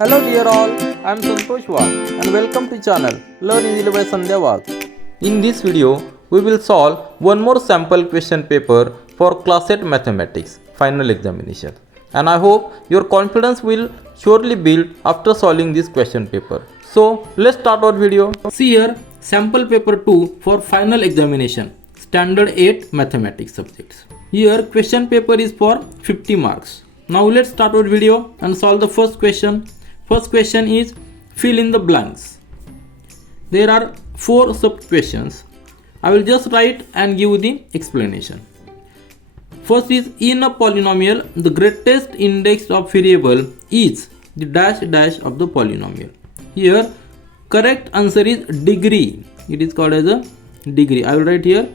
Hello dear all, I am Santosh Wagh and welcome to channel Learn Easily by Sandhya Wagh. In this video, we will solve one more sample question paper for class 8 mathematics final examination. And I hope your confidence will surely build after solving this question paper. So let's start our video. See here, sample paper 2 for final examination, standard 8 mathematics subjects. Here question paper is for 50 marks. Now let's start our video and solve the first question. First question is fill in the blanks. There are 4 sub questions. I will just write and give the explanation. First is in a polynomial, the greatest index of variable is the dash dash of the polynomial. Here correct answer is degree. It is called as a degree. I will write here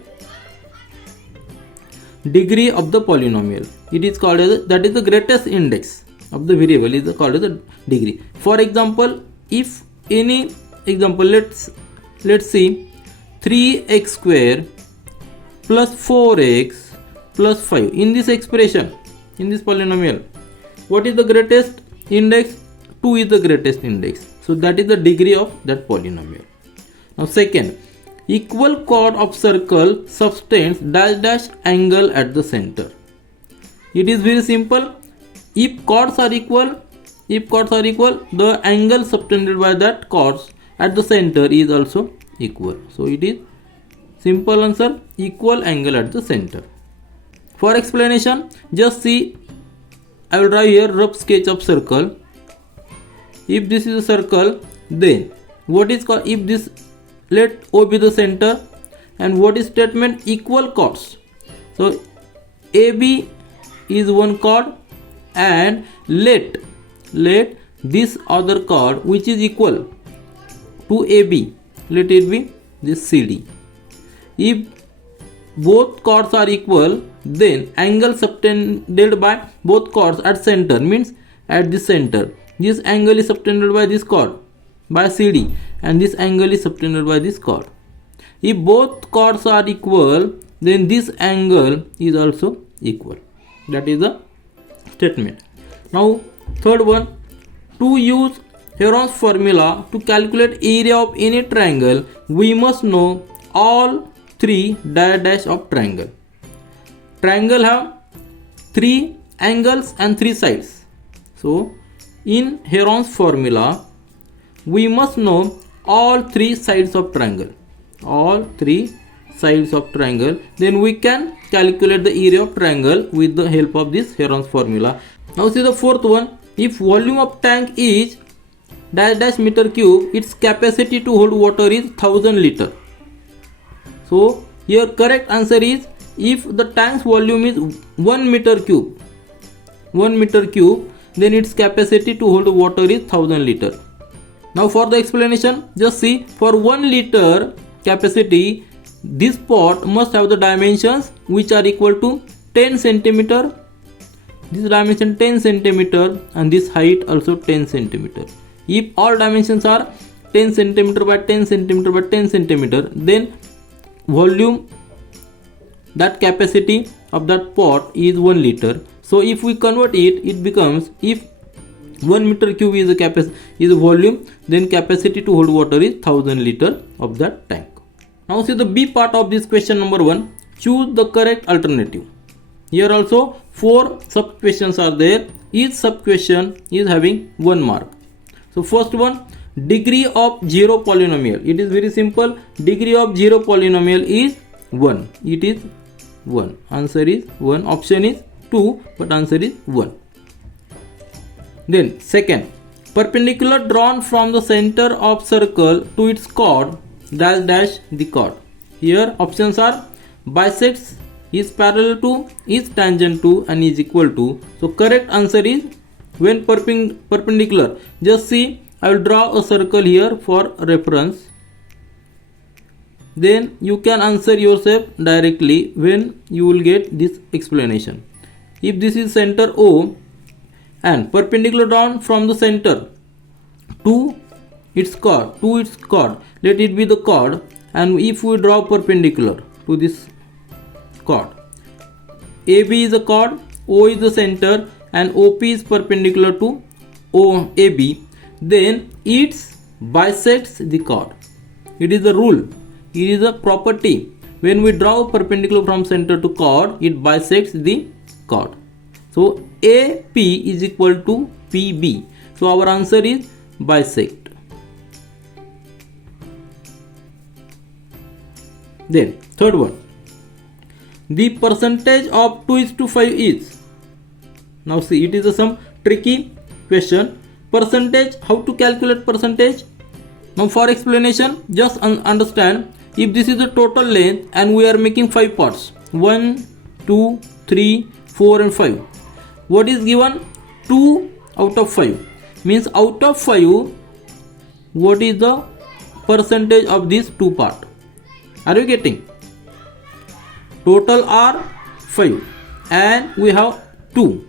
degree of the polynomial. It is called as that is the greatest index of the variable is called as a degree. For example, if any example, let's see 3x square plus 4x plus 5 in this expression, in this polynomial, what is the greatest index? 2 is the greatest index, so that is the degree of that polynomial. Now second, equal chord of circle subtends dash dash angle at the center. It is very simple. If chords are equal, the angle subtended by that chords at the center is also equal. So it is simple answer, equal angle at the center. For explanation, just see, I will draw here rough sketch of circle. If this is a circle, then what is called, if this, let O be the center, and what is statement? Equal chords. So AB is one chord, and let this other chord which is equal to AB, let it be this CD. If both chords are equal, then angle subtended by both chords at center means at the center. This angle is subtended by this chord by CD, and this angle is subtended by this chord. If both chords are equal, then this angle is also equal. That is the statement. Now third one, to use Heron's formula to calculate area of any triangle, we must know all 3 dash of triangle. Triangle have 3 angles and 3 sides. So in Heron's formula, we must know all 3 sides of triangle. All 3 sides of triangle. Then we can calculate the area of triangle with the help of this Heron's formula. Now see the fourth one. If volume of tank is dash dash meter cube, its capacity to hold water is 1000 liter. So here correct answer is, if the tank's volume is 1 meter cube, then its capacity to hold water is 1000 liter. Now for the explanation, just see, for 1 liter capacity, this pot must have the dimensions which are equal to 10 centimeter. This dimension 10 centimeter and this height also 10 centimeter. If all dimensions are 10 centimeter by 10 centimeter by 10 centimeter, then volume, that capacity of that pot is 1 liter. So if we convert it, it becomes, if 1 meter cube is a volume, then capacity to hold water is 1000 liter of that tank. Now see the B part of this question number 1. Choose the correct alternative. Here also 4 sub questions are there. Each sub question is having 1 mark. So first one, degree of 0 polynomial. It is very simple. Degree of 0 polynomial is 1. It is 1. Answer is 1. Option is 2, but answer is 1. Then second, perpendicular drawn from the center of circle to its chord dash dash the chord. Here options are bisects, is parallel to, is tangent to, and is equal to. So correct answer is when perpendicular. Just see, I will draw a circle here for reference. Then you can answer yourself directly when you will get this explanation. If this is center O and perpendicular drawn from the center to its chord, let it be the chord, and if we draw perpendicular to this chord, AB is a chord, O is the center, and OP is perpendicular to AB. then it bisects the chord. It is a rule, it is a property. When we draw perpendicular from center to chord, it bisects the chord. So AP is equal to PB. So our answer is bisect. Then third one, the percentage of 2:5 is. Now see, it is some tricky question. Percentage, how to calculate percentage? Now for explanation, just understand, if this is the total length and we are making 5 parts, 1, 2, 3, 4 and 5. What is given? 2 out of 5. Means out of 5, what is the percentage of these 2 parts? Are you getting? Total are 5 and we have 2.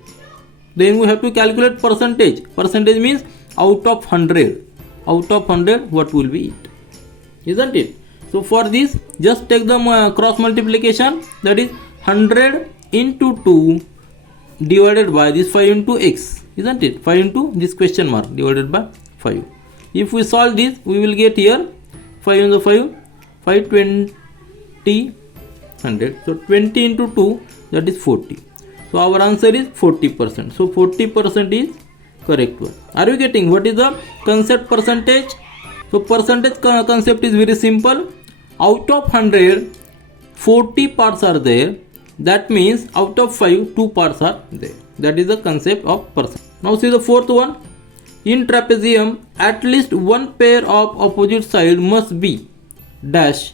Then we have to calculate percentage. Percentage means out of 100. Out of 100, what will be it? Isn't it? So for this, just take the cross multiplication, that is 100 into 2 divided by this 5 into x. Isn't it? 5 into this question mark divided by 5. If we solve this, we will get here 5 into 5, 5, 20, 100. So 20 into 2, that is 40. So our answer is 40%. So 40% is correct one. Are you getting what is the concept percentage? So percentage concept is very simple. Out of 100, 40 parts are there. That means out of 5, 2 parts are there. That is the concept of percent. Now see the fourth one. In trapezium, at least one pair of opposite sides must be dash.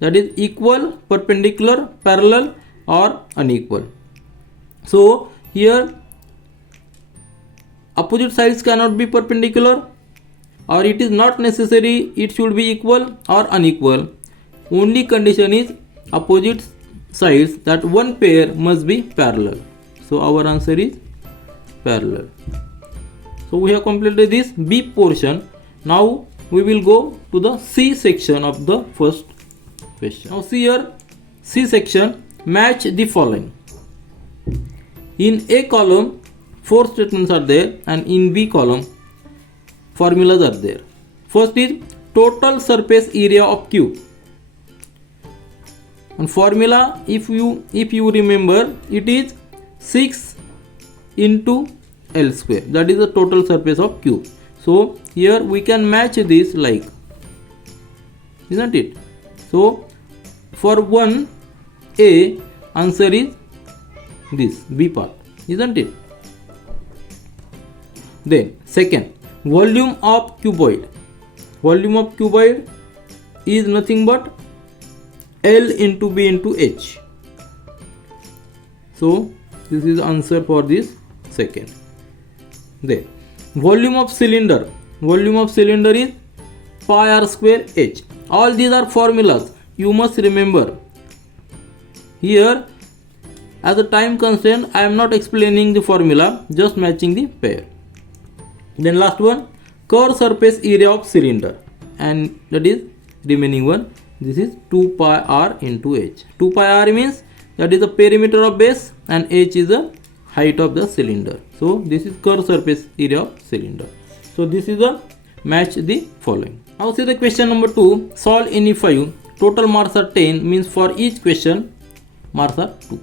That is equal, perpendicular, parallel or unequal. So here opposite sides cannot be perpendicular, or it is not necessary it should be equal or unequal. Only condition is opposite sides, that one pair must be parallel. So our answer is parallel. So we have completed this B portion. Now we will go to the C section of the first question. Now see here, C section, match the following. In A column 4 statements are there and in B column formulas are there. First is total surface area of cube. And formula, if you remember, it is 6 into L square. That is the total surface of cube. So here we can match this like, isn't it? So for 1A, answer is this B part, isn't it? Then second, volume of cuboid. Volume of cuboid is nothing but L into B into H. So this is the answer for this second. Then volume of cylinder. Volume of cylinder is pi r square H. All these are formulas. You must remember. Here, as a time constraint, I am not explaining the formula, just matching the pair. Then last one, curved surface area of cylinder, and that is remaining one. This is 2 pi r into H. 2 pi r means that is the perimeter of base and H is the height of the cylinder. So this is curved surface area of cylinder. So this is the match the following. Now see the question number 2. Solve any 5. Total marks are 10, means for each question marks are 2.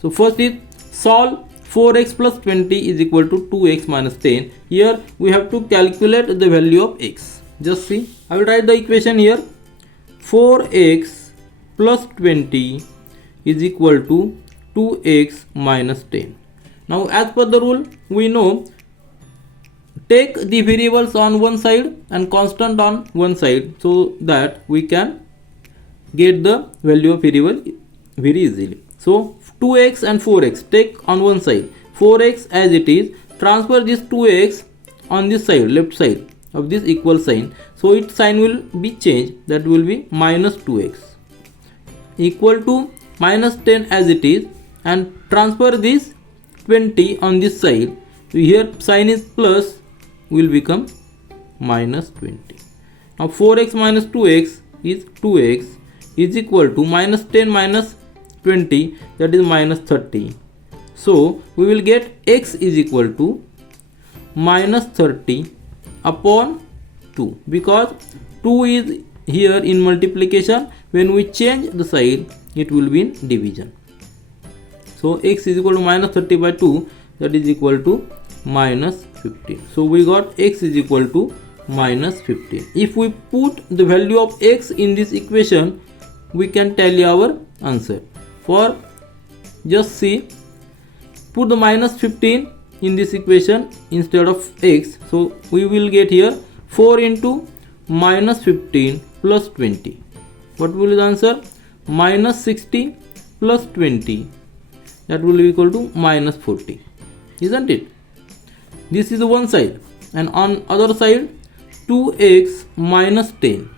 So first is solve 4x plus 20 is equal to 2x minus 10. Here we have to calculate the value of x. Just see, I will write the equation here. 4x plus 20 is equal to 2x minus 10. Now as per the rule, we know, take the variables on one side and constant on one side, so that we can get the value of variable very easily. So 2x and 4x, take on one side, 4x as it is, transfer this 2x on this side, left side of this equal sign, so its sign will be changed, that will be minus 2x equal to minus 10 as it is, and transfer this 20 on this side. So here sign is plus, will become minus 20. Now 4x minus 2x is 2x is equal to minus 10 minus 20, that is minus 30. So we will get x is equal to minus 30 upon 2 because 2 is here in multiplication. When we change the sign, it will be in division. So x is equal to minus 30 by 2, that is equal to minus 15. So we got x is equal to minus 15. If we put the value of x in this equation, we can tally our answer. For just see, put the minus 15 in this equation instead of x. So we will get here 4 into minus 15 plus 20. What will be the answer? Minus 60 plus 20. That will be equal to minus 40. Isn't it? This is the one side. And on other side, 2x minus 10.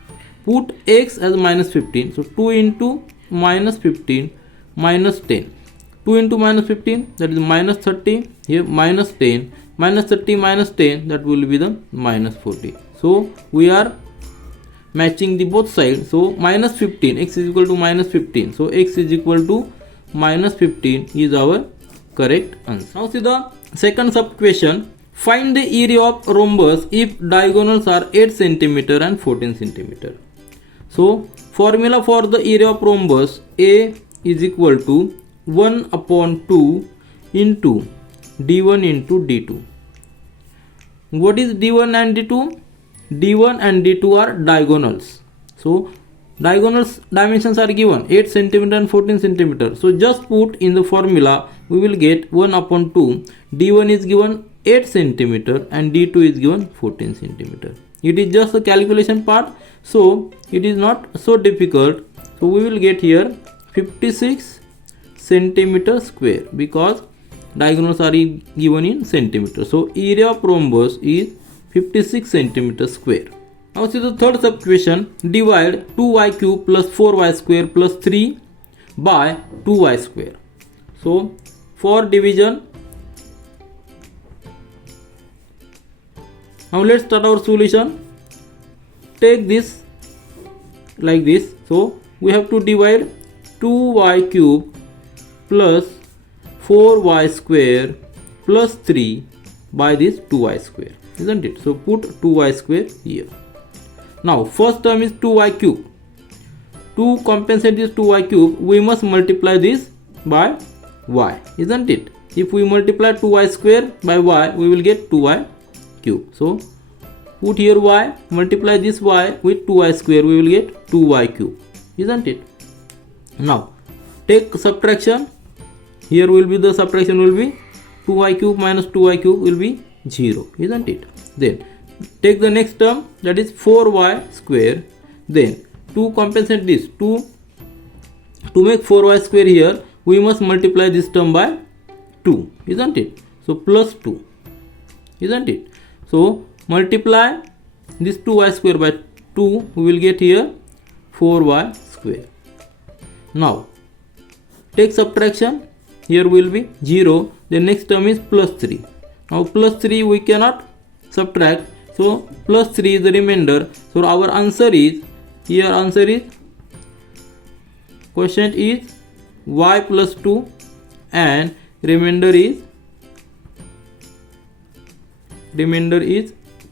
Put x as minus 15. So 2 into minus 15 minus 10. 2 into minus 15, that is minus 30. Here minus 10. Minus 30 minus 10, that will be the minus 40. So we are matching the both sides. So minus 15, x is equal to minus 15. So x is equal to minus 15 is our correct answer. Now see the second sub question. Find the area of rhombus if diagonals are 8 cm and 14 cm. So formula for the area of rhombus, A is equal to 1 upon 2 into d1 into d2. What is d1 and d2? d1 and d2 are diagonals. So diagonals dimensions are given 8 cm and 14 cm. So just put in the formula, we will get 1 upon 2. d1 is given 8 cm and d2 is given 14 cm. It is just the calculation part, so it is not so difficult. So we will get here 56 centimeter square because diagonals are given in centimeter. So area of rhombus is 56 centimeter square. Now see the third sub question. Divide 2y cube plus 4y square plus 3 by 2y square. So for division, now let's start our solution. Take this like this. So we have to divide 2y cube plus 4y square plus 3 by this 2y square, isn't it? So put 2y square here. Now first term is 2y cube. To compensate this 2y cube, we must multiply this by y, isn't it? If we multiply 2y square by y, we will get 2y cube. So put here y, multiply this y with 2y square, we will get 2y cube, isn't it? Now take subtraction. Here will be the subtraction will be 2y cube minus 2y cube will be 0, isn't it? Then take the next term, that is 4y square. Then to compensate this, to make 4y square here, we must multiply this term by 2, isn't it? So plus 2, isn't it? So multiply this 2y square by 2, we will get here 4y square. Now take subtraction. Here will be 0. The next term is plus 3. Now plus 3 we cannot subtract. So plus 3 is the remainder. So our answer is, here answer is, quotient is y plus 2 and remainder is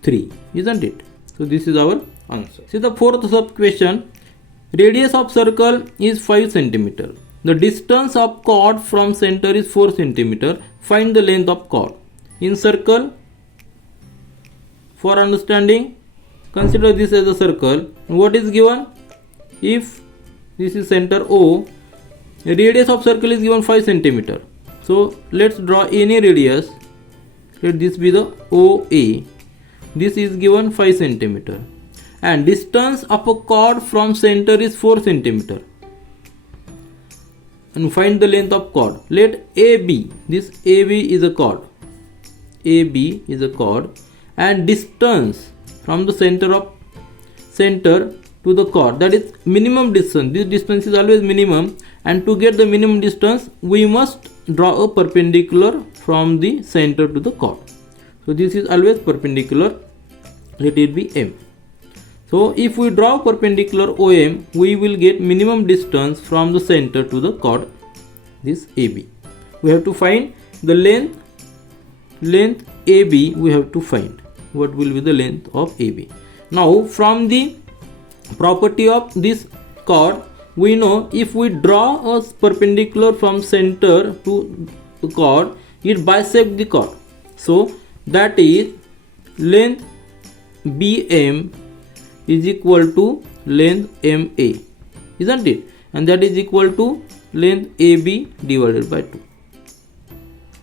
3, isn't it? So this is our answer. See the fourth sub question. Radius of circle is 5 cm. The distance of chord from center is 4 cm. Find the length of chord. In circle, for understanding, consider this as a circle. What is given? If this is center O, radius of circle is given 5 cm. So let's draw any radius. Let this be the OA. This is given 5 cm. And distance of a chord from center is 4 cm. And find the length of chord. Let AB, this AB is a chord. AB is a chord, and distance from the center to the chord, that is minimum distance. This distance is always minimum, and to get the minimum distance, we must draw a perpendicular from the center to the chord. So this is always perpendicular. Let it be M. So if we draw perpendicular OM, we will get minimum distance from the center to the chord, this AB. We have to find the length AB we have to find. what will be the length of AB. Now from the property of this chord, we know if we draw a perpendicular from center to the chord, it bisects the chord. So that is length BM is equal to length MA, isn't it? And that is equal to length AB divided by 2,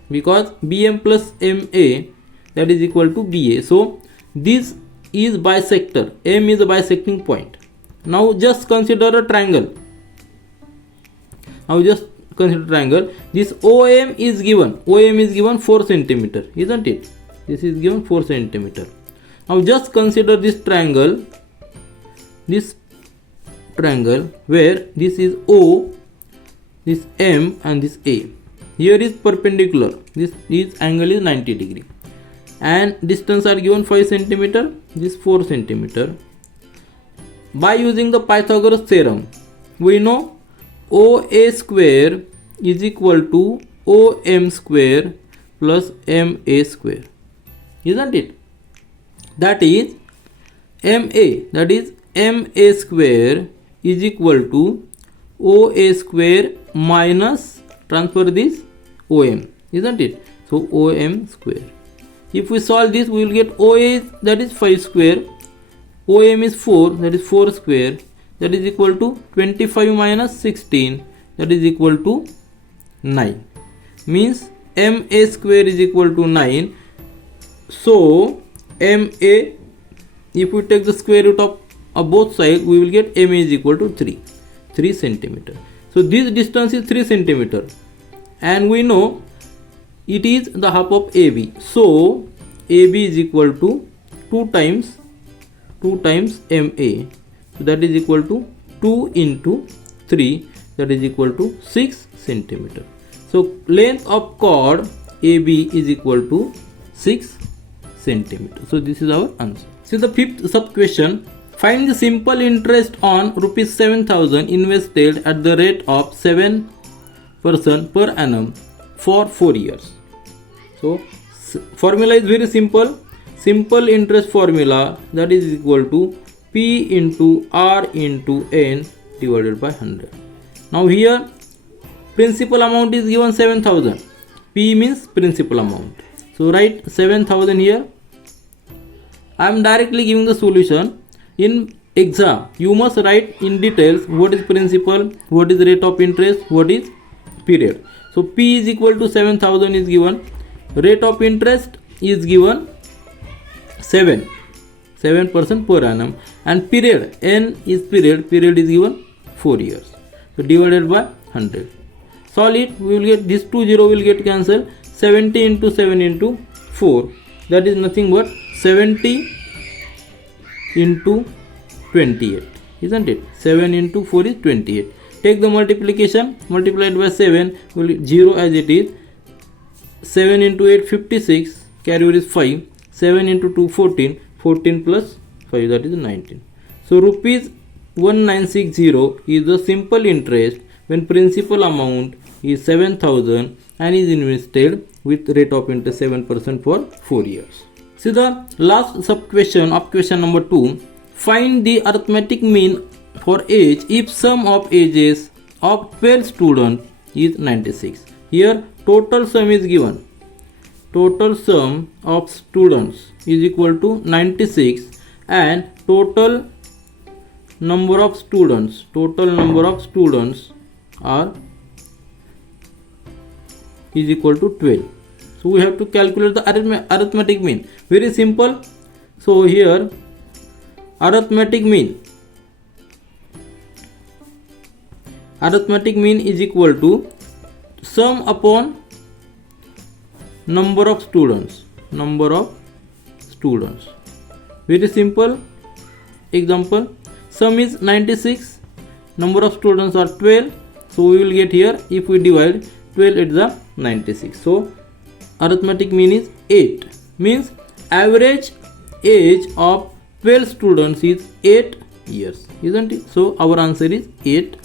because BM plus MA, that is equal to BA. So this is bisector, M is a bisecting point. Now just consider a triangle. This OM is given 4 centimeter, isn't it? This is given 4 centimeter. Now just consider this triangle where this is O, this M and this A. Here is perpendicular, this angle is 90 degree, and distance are given 5 centimeter, this 4 centimeter. By using the Pythagoras theorem, we know OA square is equal to OM square plus MA square, isn't it? That is MA square is equal to OA square minus, transfer this OM, isn't it? So OM square. If we solve this, we will get OA, that is 5 square, OM is 4, that is 4 square, that is equal to 25 minus 16, that is equal to 9. Means MA square is equal to 9. So MA, if we take the square root of both sides, we will get MA is equal to 3 centimeter. So this distance is 3 centimeter, and we know it is the half of AB. So AB is equal to 2 times MA. So that is equal to 2 into 3, that is equal to 6 centimeter. So length of chord AB is equal to 6 centimeter. So this is our answer. So the fifth sub question, find the simple interest on rupees 7,000 invested at the rate of 7% per annum for 4 years. So formula is very simple. Simple interest formula, that is equal to P into R into N divided by 100. Now here principal amount is given 7,000. P means principal amount. So write 7,000 here. I am directly giving the solution. In exam, you must write in details what is principal, what is rate of interest, what is period. So P is equal to 7,000 is given. Rate of interest is given 7% per annum, and period, N is period is given 4 years. So divided by 100. Solve it, we will get this 20 will get cancelled. 70 into 7 into 4, that is nothing but 70 into 28, isn't it? 7 into 4 is 28. Take the multiplication, multiplied by 7, will 0 as it is. 7 into 8 56, carry is 5. 7 into 2 14, 14 plus 5, that is 19. So rupees 1960 is the simple interest when principal amount is 7,000 and is invested with rate of interest 7% for 4 years. See the last sub question of question number 2. Find the arithmetic mean for age if sum of ages of 12 students is 96. Here total sum is given. Total sum of students is equal to 96, and total number of students are is equal to 12. So we have to calculate the arithmetic mean. Very simple. So here arithmetic mean is equal to sum upon number of students. Very simple. Example, sum is 96, number of students are 12. So we will get here, if we divide 12 it is the 96. So arithmetic mean is 8. Means average age of 12 students is 8 years, isn't it? So our answer is 8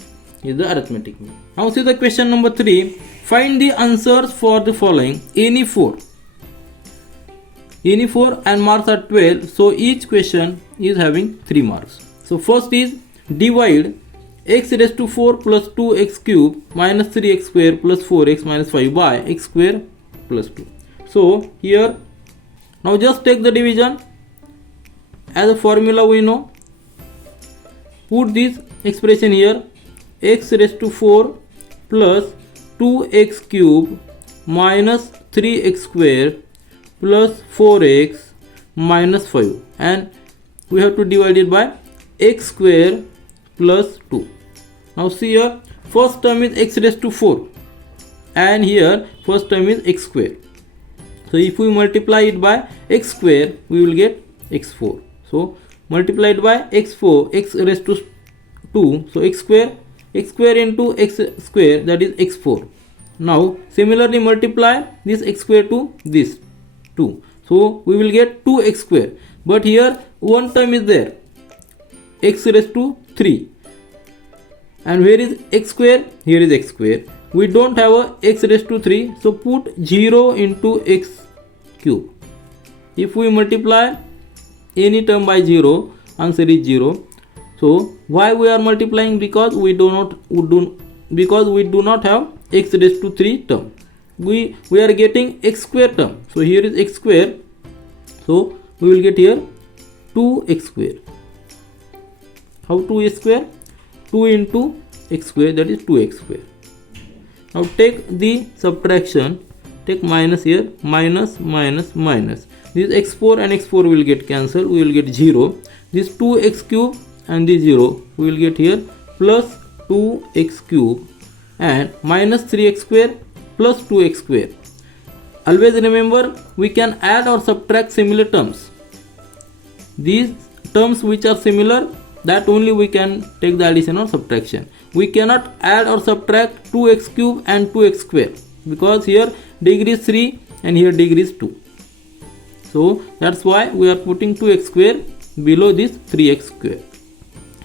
is the arithmetic mean. Now see the question number 3. Find the answers for the following any 4. any 4 and marks are 12, so each question is having 3 marks. So first is divide x raised to 4 plus 2x cube minus 3x square plus 4x minus 5 by x square plus 2. So here now just take the division as a formula we know. Put this expression here, x raised to 4 plus 2x cube minus 3x square plus 4x minus 5, and we have to divide it by x square plus 2. Now see here, first term is x raised to 4 and here first term is x square. So if we multiply it by x square, we will get x4. So multiplied by x4, x raised to 2, so x square into x square, that is x4. Now similarly multiply this x square to this 2, so we will get 2x square, but here one term is there, x raised to 3, and where is x square? Here is x square. We don't have a x raised to 3, so put 0 into x cube. If we multiply any term by 0, answer is 0. So why we are multiplying? Because we do not have x raised to 3 term. We are getting x square term. So here is x square. So we will get here 2x square. How 2x square? 2 into x square, that is 2x square. Now take the subtraction. Take minus here, minus minus minus. This x4 and x4 will get cancelled. We will get 0. This 2x cube and this 0, we will get here plus 2x cube and minus 3x square plus 2x square. Always remember, we can add or subtract similar terms. These terms which are similar, that only we can take the addition or subtraction. We cannot add or subtract 2x cube and 2x square, because here degree is 3 and here degree is 2. So that's why we are putting 2x square below this 3x square.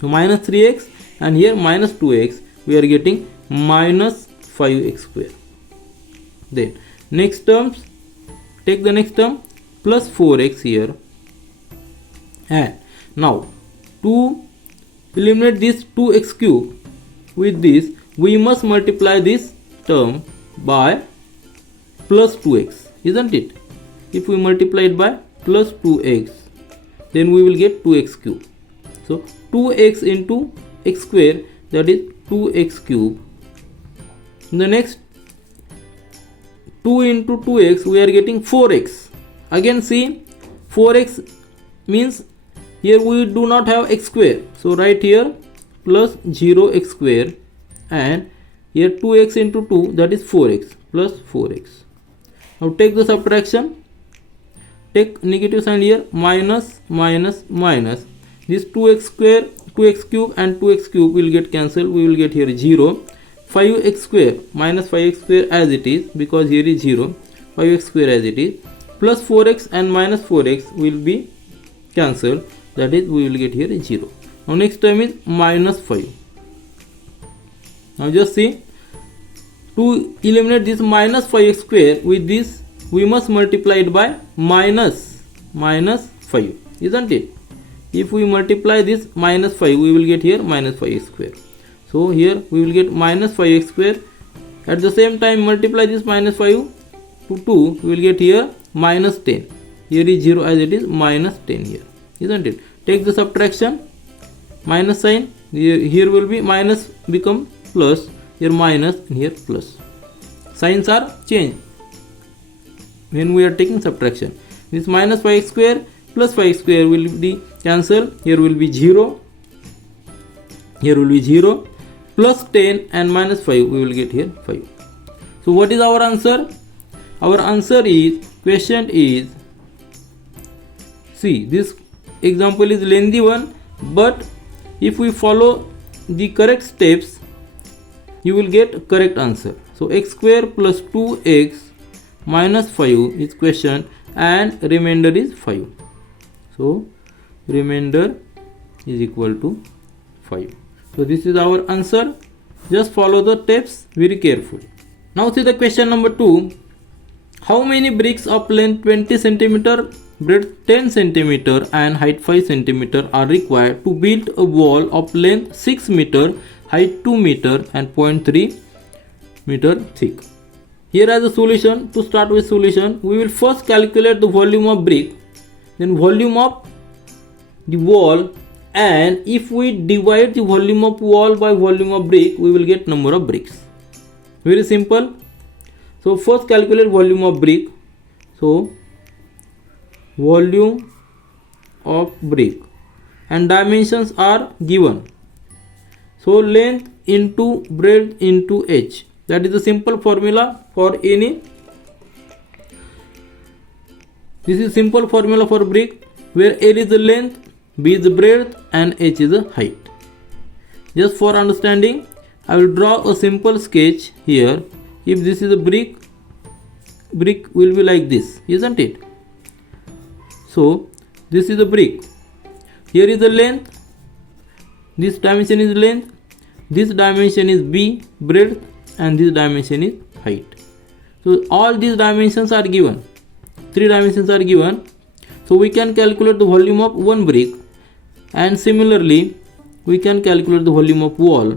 So minus 3x and here minus 2x, we are getting minus 5x square. Then next terms, take the next term, plus 4x here. And now to eliminate this 2x cube, with this we must multiply this term by plus 2x, isn't it? If we multiply it by plus 2x, then we will get 2x cube. So 2x into x square, that is 2x cube. In the next 2 into 2x, we are getting 4x. Again see, 4x means here we do not have x square, so write here plus 0x square, and here 2x into 2, that is 4x plus 4x. Now take the subtraction. Take negative sign here, minus minus minus. This 2x square, 2x cube and 2x cube will get cancelled. We will get here 0. 5x square minus 5x square as it is, because here is 0. 5x square as it is, plus 4x and minus 4x will be cancelled, that is we will get here 0. Now next term is minus 5. Now just see, to eliminate this minus 5x square, with this we must multiply it by minus 5, isn't it? If we multiply this minus 5, we will get here minus 5x square. So here we will get minus 5x square. At the same time multiply this minus 5 to 2, we will get here minus 10. Here is 0 as it is, minus 10 here, isn't it? Take the subtraction, minus sign, here will be minus become plus, here minus and here plus. Signs are changed when we are taking subtraction. This minus 5 square plus 5 square will be cancelled. Here will be 0. Here will be 0. Plus 10 and minus 5, we will get here 5. So what is our answer? Our answer is, question is, see, this example is lengthy one, but if we follow the correct steps, you will get correct answer. So x square plus 2x minus 5 is question, and remainder is 5. So remainder is equal to 5. So this is our answer. Just follow the steps very carefully. Now see the question number 2. How many bricks of length 20 cm breadth 10 centimeter and height 5 centimeter are required to build a wall of length 6 meter, height 2 meter and 0.3 meter thick. Here as a solution, to start with solution, we will first calculate the volume of brick, then volume of the wall, and if we divide the volume of wall by volume of brick, we will get number of bricks. Very simple. So first calculate volume of brick. So volume of brick and dimensions are given. So length into breadth into h. That is the simple formula for any. This is simple formula for brick, where L is the length, B is the breadth and h is the height. Just for understanding, I will draw a simple sketch here. If this is a brick will be like this, isn't it? So this is the brick. Here is the length. This dimension is length. This dimension is B, breadth, and this dimension is height. So all these dimensions are given. 3 dimensions are given. So we can calculate the volume of one brick, and similarly we can calculate the volume of wall.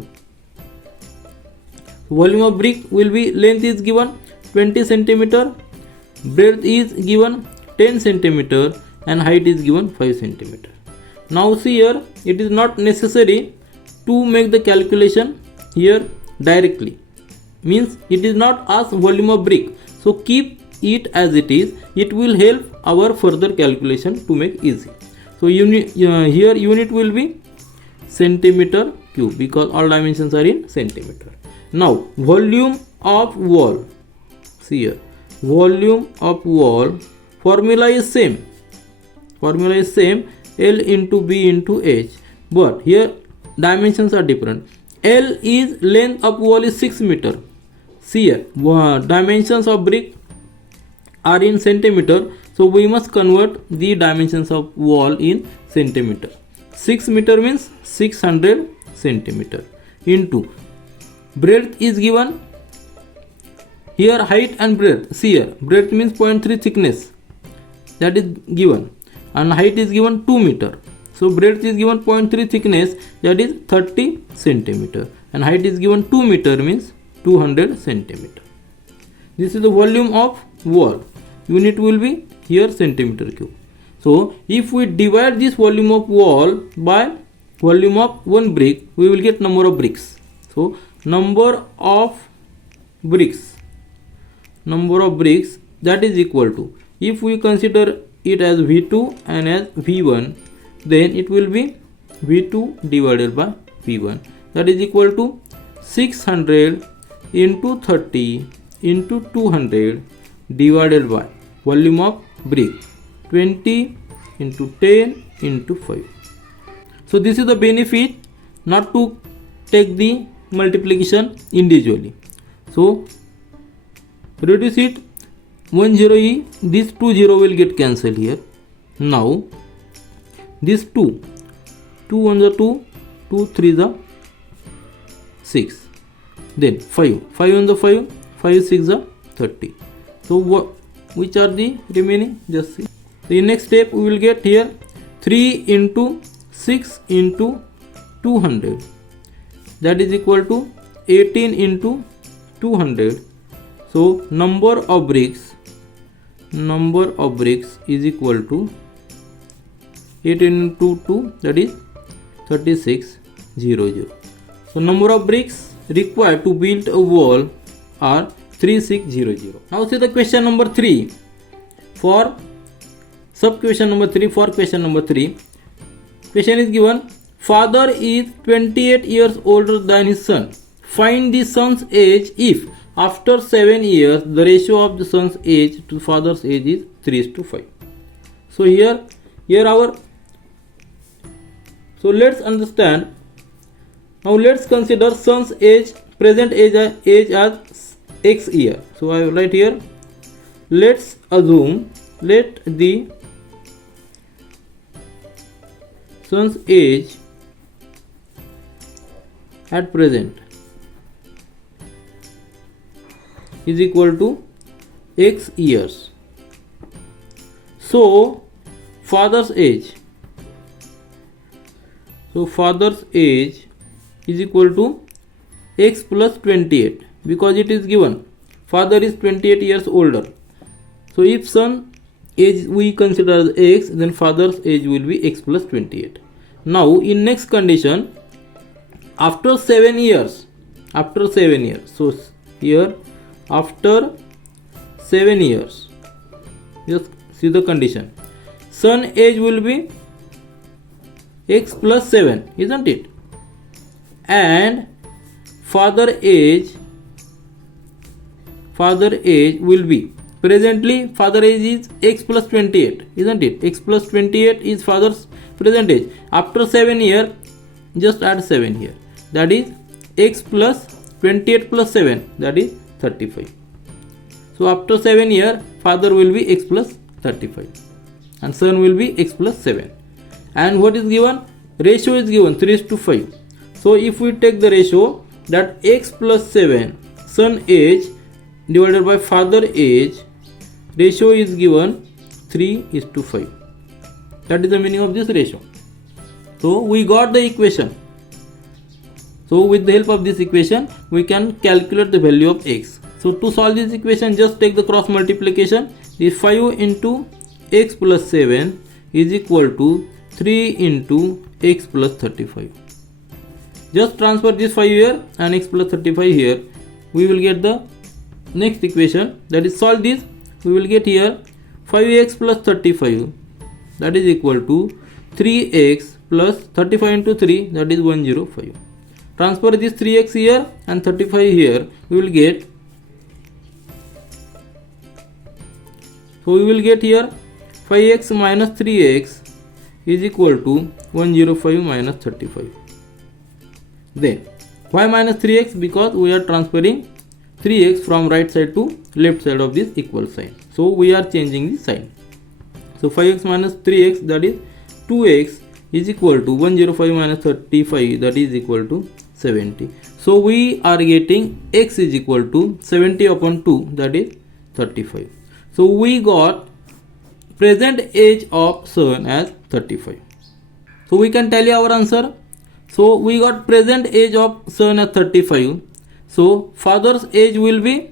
Volume of brick will be, length is given 20 centimeter, breadth is given 10 centimeter and height is given 5 centimeter. Now see here, it is not necessary to make the calculation here directly. Means it is not asked volume of brick. So keep it as it is. It will help our further calculation to make easy. So unit here unit will be centimeter cube, because all dimensions are in centimeter. Now volume of wall. See here, volume of wall formula is same. Formula is same, L into B into H, but here dimensions are different. L is length of wall is 6 meter. See here, dimensions of brick are in centimeter, so we must convert the dimensions of wall in centimeter. 6 meter means 600 centimeter into breadth is given. Here height and breadth. See here, breadth means 0.3 thickness, that is given, and height is given 2 meter. So breadth is given 0.3 thickness, that is 30 centimeter, and height is given 2 meter means 200 centimeter. This is the volume of wall. Unit will be here centimeter cube. So if we divide this volume of wall by volume of one brick, we will get number of bricks. So number of bricks, that is equal to, if we consider it as V2 and as V1, then it will be V2 divided by V1, that is equal to 600 into 30 into 200 divided by volume of brick, 20 into 10 into 5. So this is the benefit not to take the multiplication individually. So reduce it 10e, this 20 will get cancelled here. Now this 2 1 the 2, 2 3 the 6, then 5 1 the 5, 5 6 the 30. So which are the remaining? Just see. The next step we will get here 3 into 6 into 200, that is equal to 18 into 200. So number of bricks is equal to 18 into 2, that is 3600. So number of bricks required to build a wall are 3600. Now see the question number 3 for sub question number 3. For question number 3, question is given, father is 28 years older than his son. Find the son's age if after 7 years the ratio of the son's age to father's age is 3:5. So here our, so let's understand. Now let's consider son's age, present age as x year. So I will write here, let's assume, let the son's age at present is equal to x years. So father's age. So father's age is equal to x plus 28, because it is given father is 28 years older. So if son age we consider as x, then father's age will be x plus 28. Now in next condition, after 7 years, so here after 7 years, just see the condition, son age will be x plus 7, isn't it? And father age will be, presently father age is x plus 28, isn't it? X plus 28 is father's present age. After 7 years, just add 7 here, that is x plus 28 plus 7, that is 35. So after 7 years, father will be x plus 35 and son will be x plus 7. And what is given? Ratio is given 3:5. So if we take the ratio, that x plus 7 son age divided by father age, ratio is given 3:5. That is the meaning of this ratio. So we got the equation. So with the help of this equation, we can calculate the value of x. So to solve this equation, just take the cross multiplication. This 5 into x plus 7 is equal to 3 into x plus 35. Just transfer this 5 here and x plus 35 here. We will get the next equation, that is solve this. We will get here 5x plus 35, that is equal to 3x plus 35 into 3, that is 105. Transfer this 3x here and 35 here. We will get, so we will get here 5x minus 3x is equal to 105 minus 35. Then why minus 3x? Because we are transferring 3x from right side to left side of this equal sign. So we are changing the sign. So 5x minus 3x, that is 2x, is equal to 105 minus 35, that is equal to 70. So we are getting x is equal to 70 upon 2, that is 35. So we got present age of son as 35. So we can tally our answer. So we got present age of son as 35. So father's age will be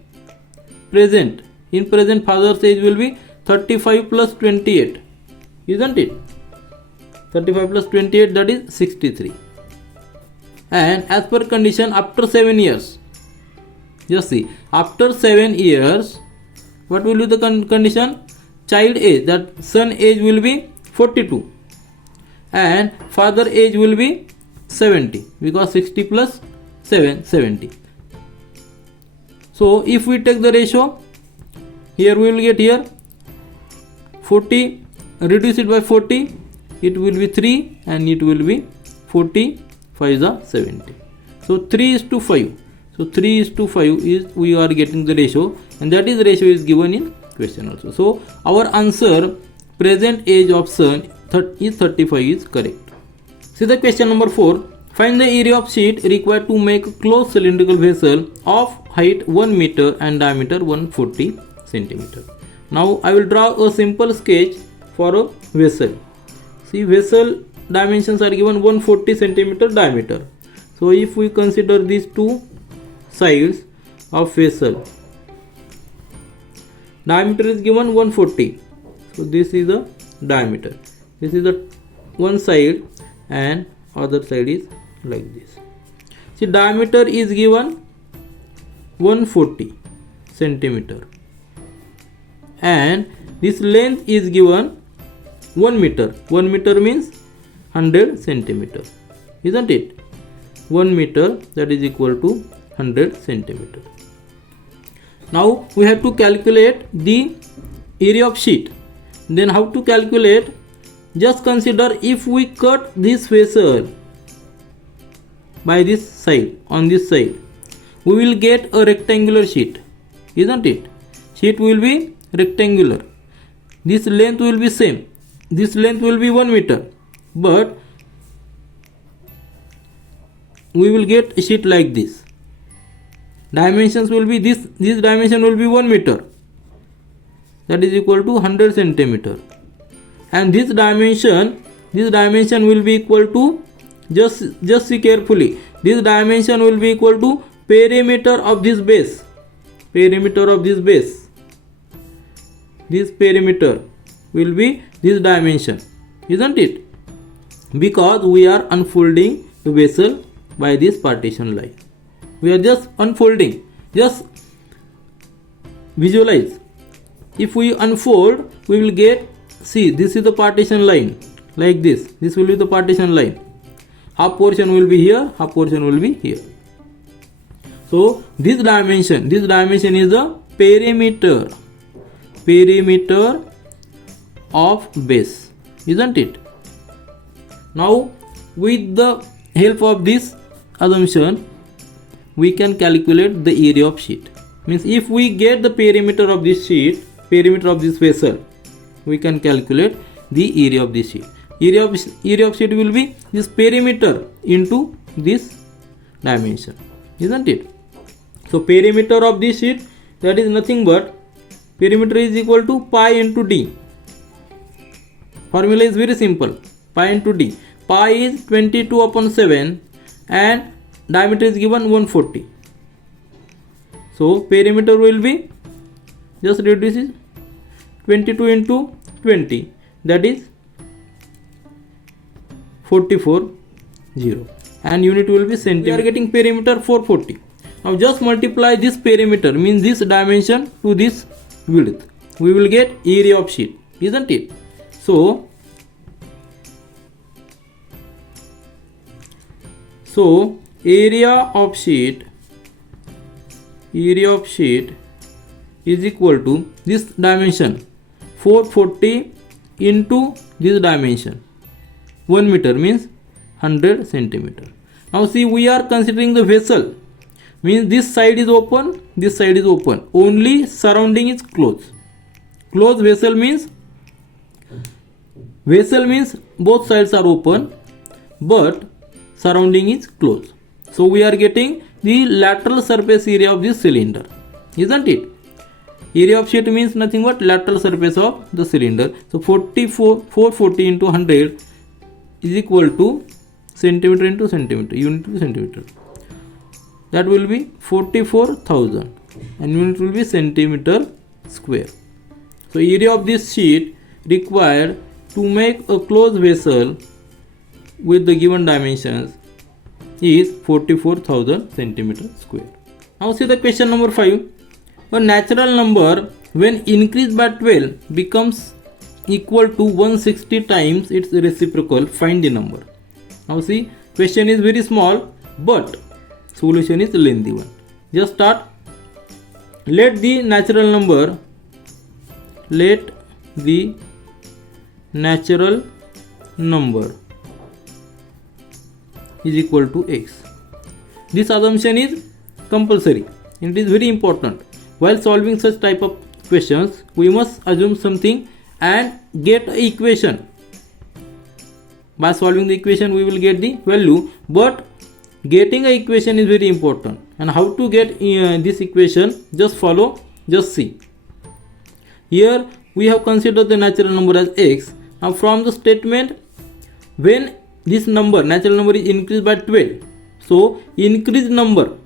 present. In present, father's age will be 35 plus 28, isn't it? 35 plus 28, that is 63. And as per condition, after 7 years, just see, after 7 years, what will be the condition? Child age, that son age will be 42 and father age will be 70, because 60 plus 7, 70. So if we take the ratio, here we will get here 40, reduce it by 40, it will be 3 and it will be 40, 5 is 70. So 3:5. So 3:5 is we are getting the ratio, and that is ratio is given in question also. So our answer, present age of son is 35 is correct. See the question number 4. Find the area of sheet required to make a closed cylindrical vessel of height 1 meter and diameter 140 centimeter. Now I will draw a simple sketch for a vessel. See, vessel dimensions are given 140 centimeter diameter. So if we consider these two sides of vessel, diameter is given 140. So this is the diameter. This is the one side and other side is like this. See, diameter is given 140 centimeter and this length is given 1 meter. 1 meter means 100 centimeter, isn't it? 1 meter, that is equal to 100 centimeter. Now we have to calculate the area of sheet. Then how to calculate? Just consider, if we cut this vessel by this side, on this side, we will get a rectangular sheet, isn't it? Sheet will be rectangular. This length will be same. This length will be 1 meter, but we will get a sheet like this. Dimensions will be this dimension will be 1 meter, that is equal to 100 centimeter, and this dimension will be equal to, just see carefully, this dimension will be equal to perimeter of this base. This perimeter will be this dimension, isn't it? Because we are unfolding the vessel by this partition line. We are just unfolding. Just visualize. If we unfold, we will get, see, this is the partition line, like this. This will be the partition line. Half portion will be here, half portion will be here. So this dimension is the perimeter of base, isn't it? Now with the help of this assumption, we can calculate the area of sheet. Means if we get the perimeter of this sheet, perimeter of this vessel, we can calculate the area of this sheet. Area of sheet will be this perimeter into this dimension, isn't it? So perimeter of this sheet, that is nothing but perimeter is equal to pi into d. Formula is very simple, pi into d. Pi is 22/7 and diameter is given 140. So perimeter will be, just read this, is 22 into 20, that is 440, and unit will be centimeter. We are getting perimeter 440. Now just multiply this perimeter, means this dimension, to this width. We will get area of sheet, isn't it? So area of sheet is equal to this dimension 440 into this dimension 1 meter, means 100 centimeter. Now see, we are considering the vessel, means this side is open, this side is open, only surrounding is closed. Closed vessel means both sides are open but surrounding is closed. So we are getting the lateral surface area of this cylinder, isn't it? Area of sheet means nothing but lateral surface of the cylinder. So 440 into 100 is equal to centimeter into centimeter, unit to centimeter. That will be 44,000 and unit will be centimeter square. So area of this sheet required to make a closed vessel with the given dimensions is 44,000 centimeter square. Now see the question number 5. A natural number when increased by 12 becomes equal to 160 times its reciprocal. Find the number. Now see, question is very small but solution is lengthy one. Just start. Let the natural number is equal to x. This assumption is compulsory. It is very important. While solving such type of questions, we must assume something and get an equation. By solving the equation, we will get the value, but getting an equation is very important. And how to get this equation? Just follow, just see. Here we have considered the natural number as x. Now from the statement, when this number, natural number, is increased by 12, so increased number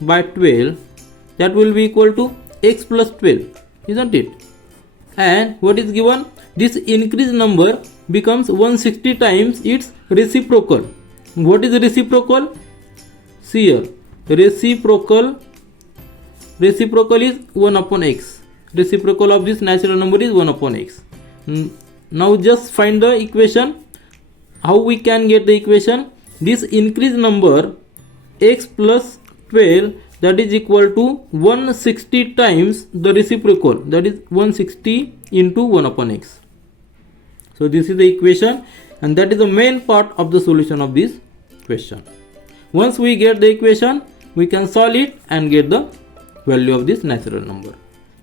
by 12, that will be equal to x plus 12, isn't it? And what is given? This increased number becomes 160 times its reciprocal. What is the reciprocal? See here, reciprocal is 1 upon x. Reciprocal of this natural number is 1 upon x. Now just find the equation. How we can get the equation? This increased number x plus 12, that is equal to 160 times the reciprocal, that is 160 into 1 upon x. So this is the equation, and that is the main part of the solution of this question. Once we get the equation, we can solve it and get the value of this natural number.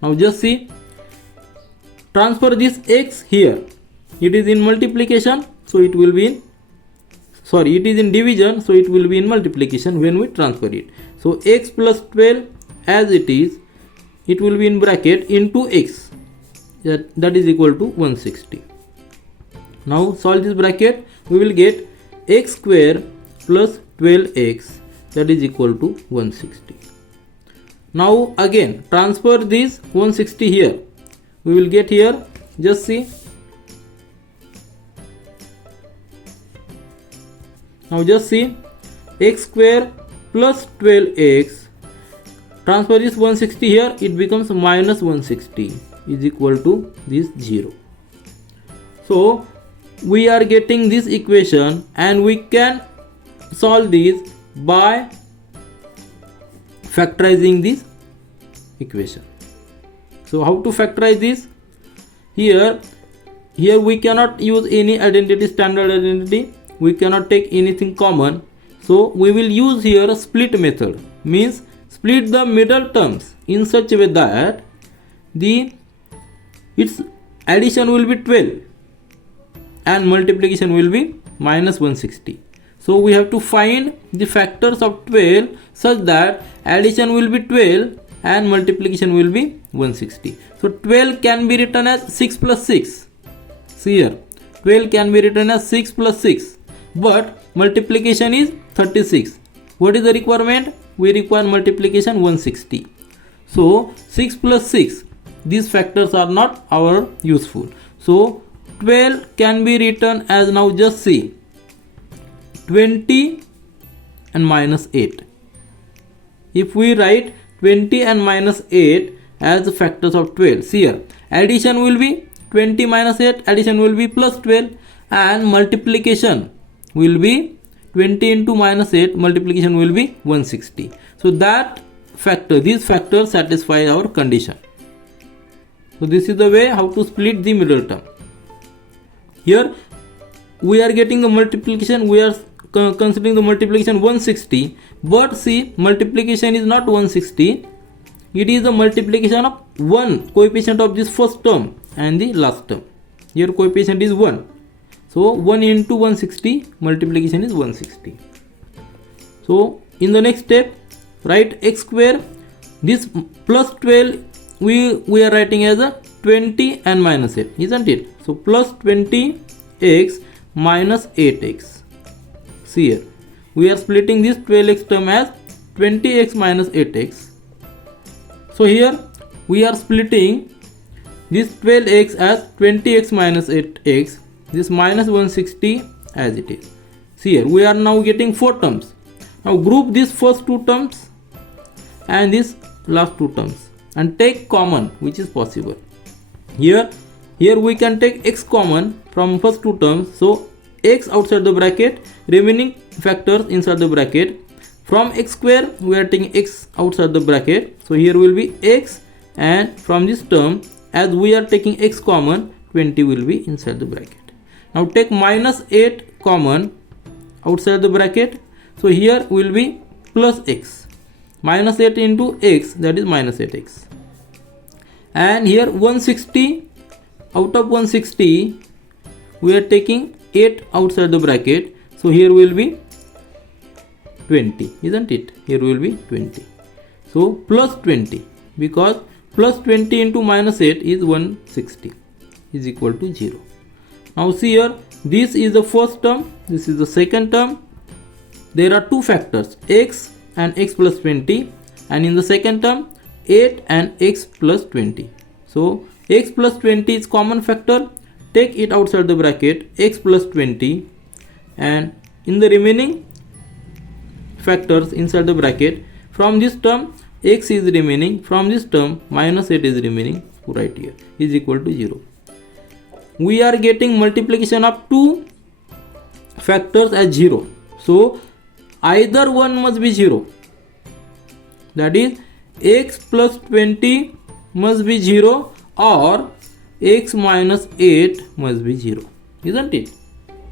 Now just see, transfer this x here. It is in multiplication, so it will be in, it is in division, so it will be in multiplication when we transfer it. So x plus 12 as it is, it will be in bracket into x, that is equal to 160. Now solve this bracket, we will get x square plus 12x, that is equal to 160. Now again transfer this 160 here, we will get here, just see. Now just see, x square plus 12x, transfer this 160 here, it becomes minus 160 is equal to this 0. So we are getting this equation and we can solve this by factorizing this equation. So how to factorize this? Here we cannot use any identity, standard identity, we cannot take anything common, so we will use here a split method, means split the middle terms in such a way that its addition will be 12 and multiplication will be minus 160. So we have to find the factors of 12 such that addition will be 12 and multiplication will be 160. So 12 can be written as 6 plus 6. See here, 12 can be written as 6 plus 6, but multiplication is 36. What is the requirement? We require multiplication 160. So 6 plus 6, these factors are not our useful. So 12 can be written as, now just see, 20 and minus 8. If we write 20 and minus 8 as the factors of 12, see here, addition will be 20 minus 8, addition will be plus 12, and multiplication will be 20 into minus 8, multiplication will be 160. So that factor, these factors satisfy our condition. So this is the way how to split the middle term. Here we are getting the multiplication, we are considering the multiplication 160, but see, multiplication is not 160, it is the multiplication of one coefficient of this first term and the last term. Here coefficient is 1, so 1 into 160, multiplication is 160. So in the next step, write x square, this plus 12 we are writing as a 20 and minus 8, isn't it? So plus 20x minus 8x. See here, we are splitting this 12x term as 20x minus 8x. So here we are splitting this 12x as 20x minus 8x, this minus 160 as it is. See here, we are now getting 4 terms. Now group these first 2 terms and these last 2 terms and take common, which is possible. Here we can take x common from first 2 terms, so x outside the bracket, remaining factors inside the bracket. From x square we are taking x outside the bracket, so here will be x, and from this term, as we are taking x common, 20 will be inside the bracket. Now take minus 8 common outside the bracket, so here will be plus x, minus 8 into x, that is minus 8x, and here 160, out of 160 we are taking 8 outside the bracket, so here will be 20, isn't it? Here will be 20, so plus 20, because plus 20 into minus 8 is 160 is equal to 0. Now see here, this is the first term, this is the second term. There are 2 factors, x and x plus 20, and in the second term 8 and x plus 20. So x plus 20 is common factor, take it outside the bracket, x plus 20, and in the remaining factors inside the bracket, from this term x is remaining, from this term minus 8 is remaining, right here is equal to 0. We are getting multiplication of 2 factors as 0, so either one must be 0, that is x plus 20 must be 0 or x minus 8 must be 0, isn't it?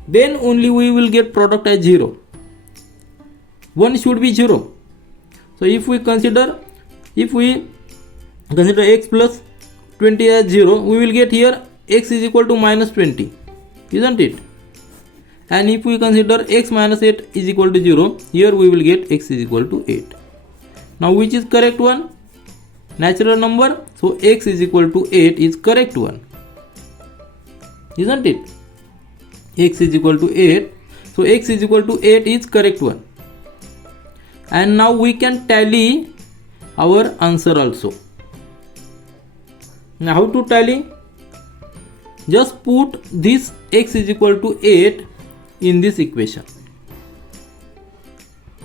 Then only we will get product as 0. One should be 0. So if we consider x plus 20 as 0, we will get here x is equal to minus 20, isn't it? And if we consider x minus 8 is equal to 0, here we will get x is equal to 8. Now which is correct one? natural number, so x is equal to 8 is correct one, isn't it? X is equal to 8, so x is equal to 8 is correct one. And now we can tally our answer also. Now how to tally? Just put this x is equal to 8 in this equation.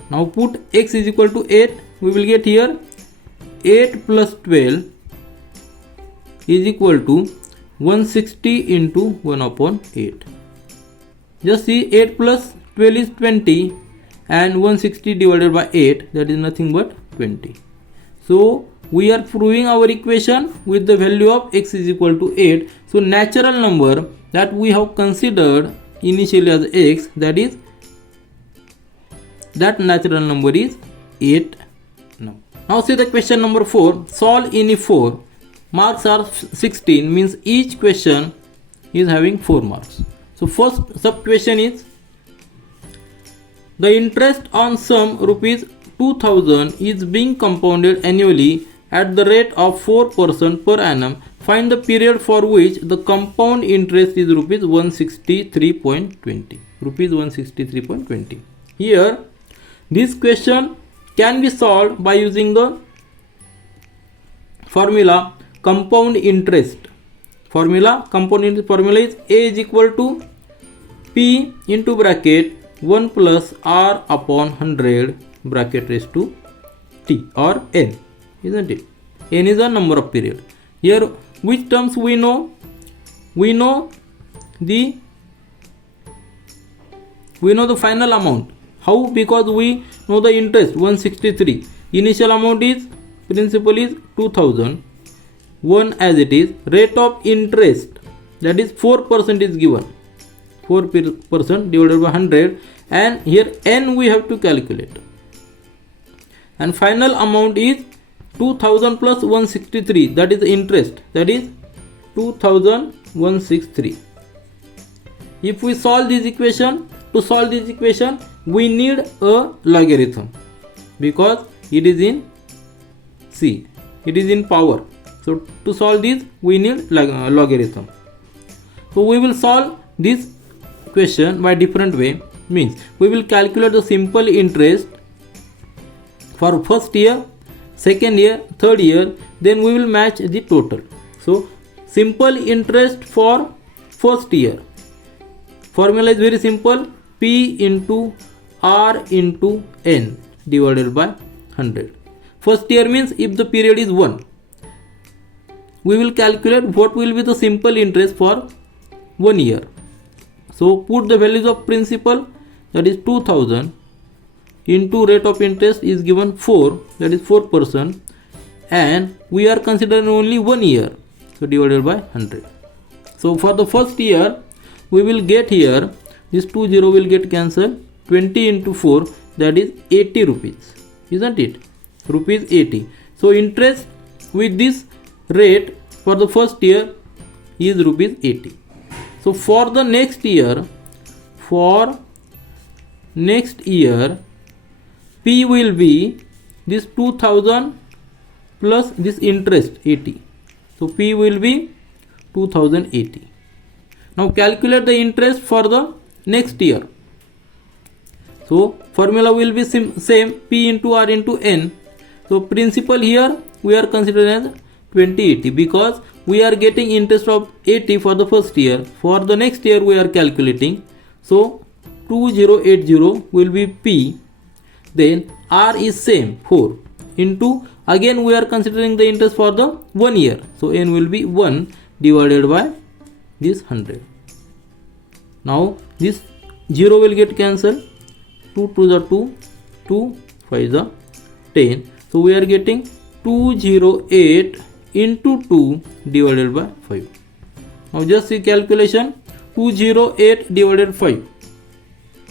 Now put x is equal to 8, we will get here 8 plus 12 is equal to 160 into 1 upon 8. Just see, 8 plus 12 is 20 and 160 divided by 8, that is nothing but 20. So we are proving our equation with the value of x is equal to 8. So natural number that we have considered initially as x, that natural number is 8. Now see the question number 4. Solve any 4. Marks are 16, means each question is having 4 marks. So first sub question is, the interest on sum rupees 2000 is being compounded annually at the rate of 4% per annum. Find the period for which the compound interest is rupees 163.20. Rupees 163.20. Here this question can be solved by using the formula compound interest. Formula is A is equal to P into bracket 1 plus R upon 100 bracket raised to T or N, isn't it? N is the number of period. Here which terms we know? We know the final amount. How? Because we know the interest 163. Initial amount is, principal is 2000. 1 as it is. Rate of interest, that is 4% is given. 4% divided by 100, and here n we have to calculate. And final amount is 2000 plus 163, that is the interest, that is 2163. If we solve this equation, to solve this equation we need a logarithm, because it is in C, it is in power. So to solve this we need logarithm. So we will solve this question by different way, means we will calculate the simple interest for first year, second year, third year, then we will match the total. So simple interest for first year, formula is very simple, P into R into N divided by 100. First year means if the period is 1, we will calculate what will be the simple interest for 1 year. So put the values of principal, that is 2000, into rate of interest is given 4, that is 4%, and we are considering only 1 year, so divided by 100. So for the first year we will get here, this 20 will get cancelled, 20 into 4, that is 80 rupees, isn't it? Rupees 80. So interest with this rate for the first year is rupees 80. So for the next year, P will be this 2000 plus this interest 80. So P will be 2080. Now calculate the interest for the next year. So formula will be same, P into R into N. So principal here we are considering as 2080, because we are getting interest of 80 for the first year. For the next year we are calculating, so 2080 will be P, then R is same 4 into, again we are considering the interest for the 1 year, so N will be 1 divided by this 100. Now this 0 will get cancelled, 2 to the 2, 2 5 the 10, so we are getting 208 into 2 divided by 5. Now just see calculation, 208 divided 5.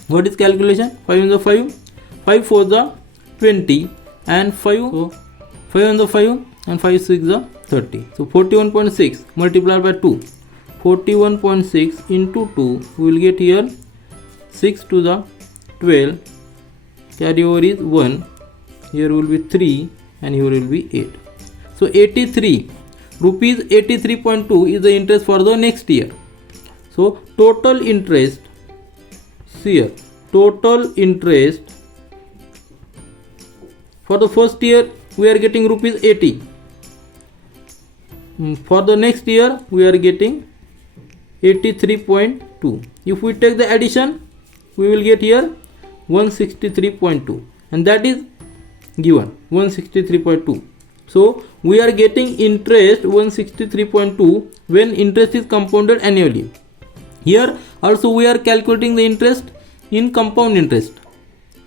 What is calculation? 5 on the 5, 5 4 the 20, and 5, so 5 on the 5 and 5 6 the 30. So 41.6 multiplied by 2, 41.6 into 2, we will get here 6 to the 12, carry over is 1, here will be 3, and here will be 8. So 83 rupees 83.2 is the interest for the next year. So total interest here, total interest for the first year we are getting rupees 80. For the next year we are getting 83.2. If we take the addition, we will get here 163.2, and that is given 163.2. So we are getting interest 163.2 when interest is compounded annually. Here also we are calculating the interest in compound interest.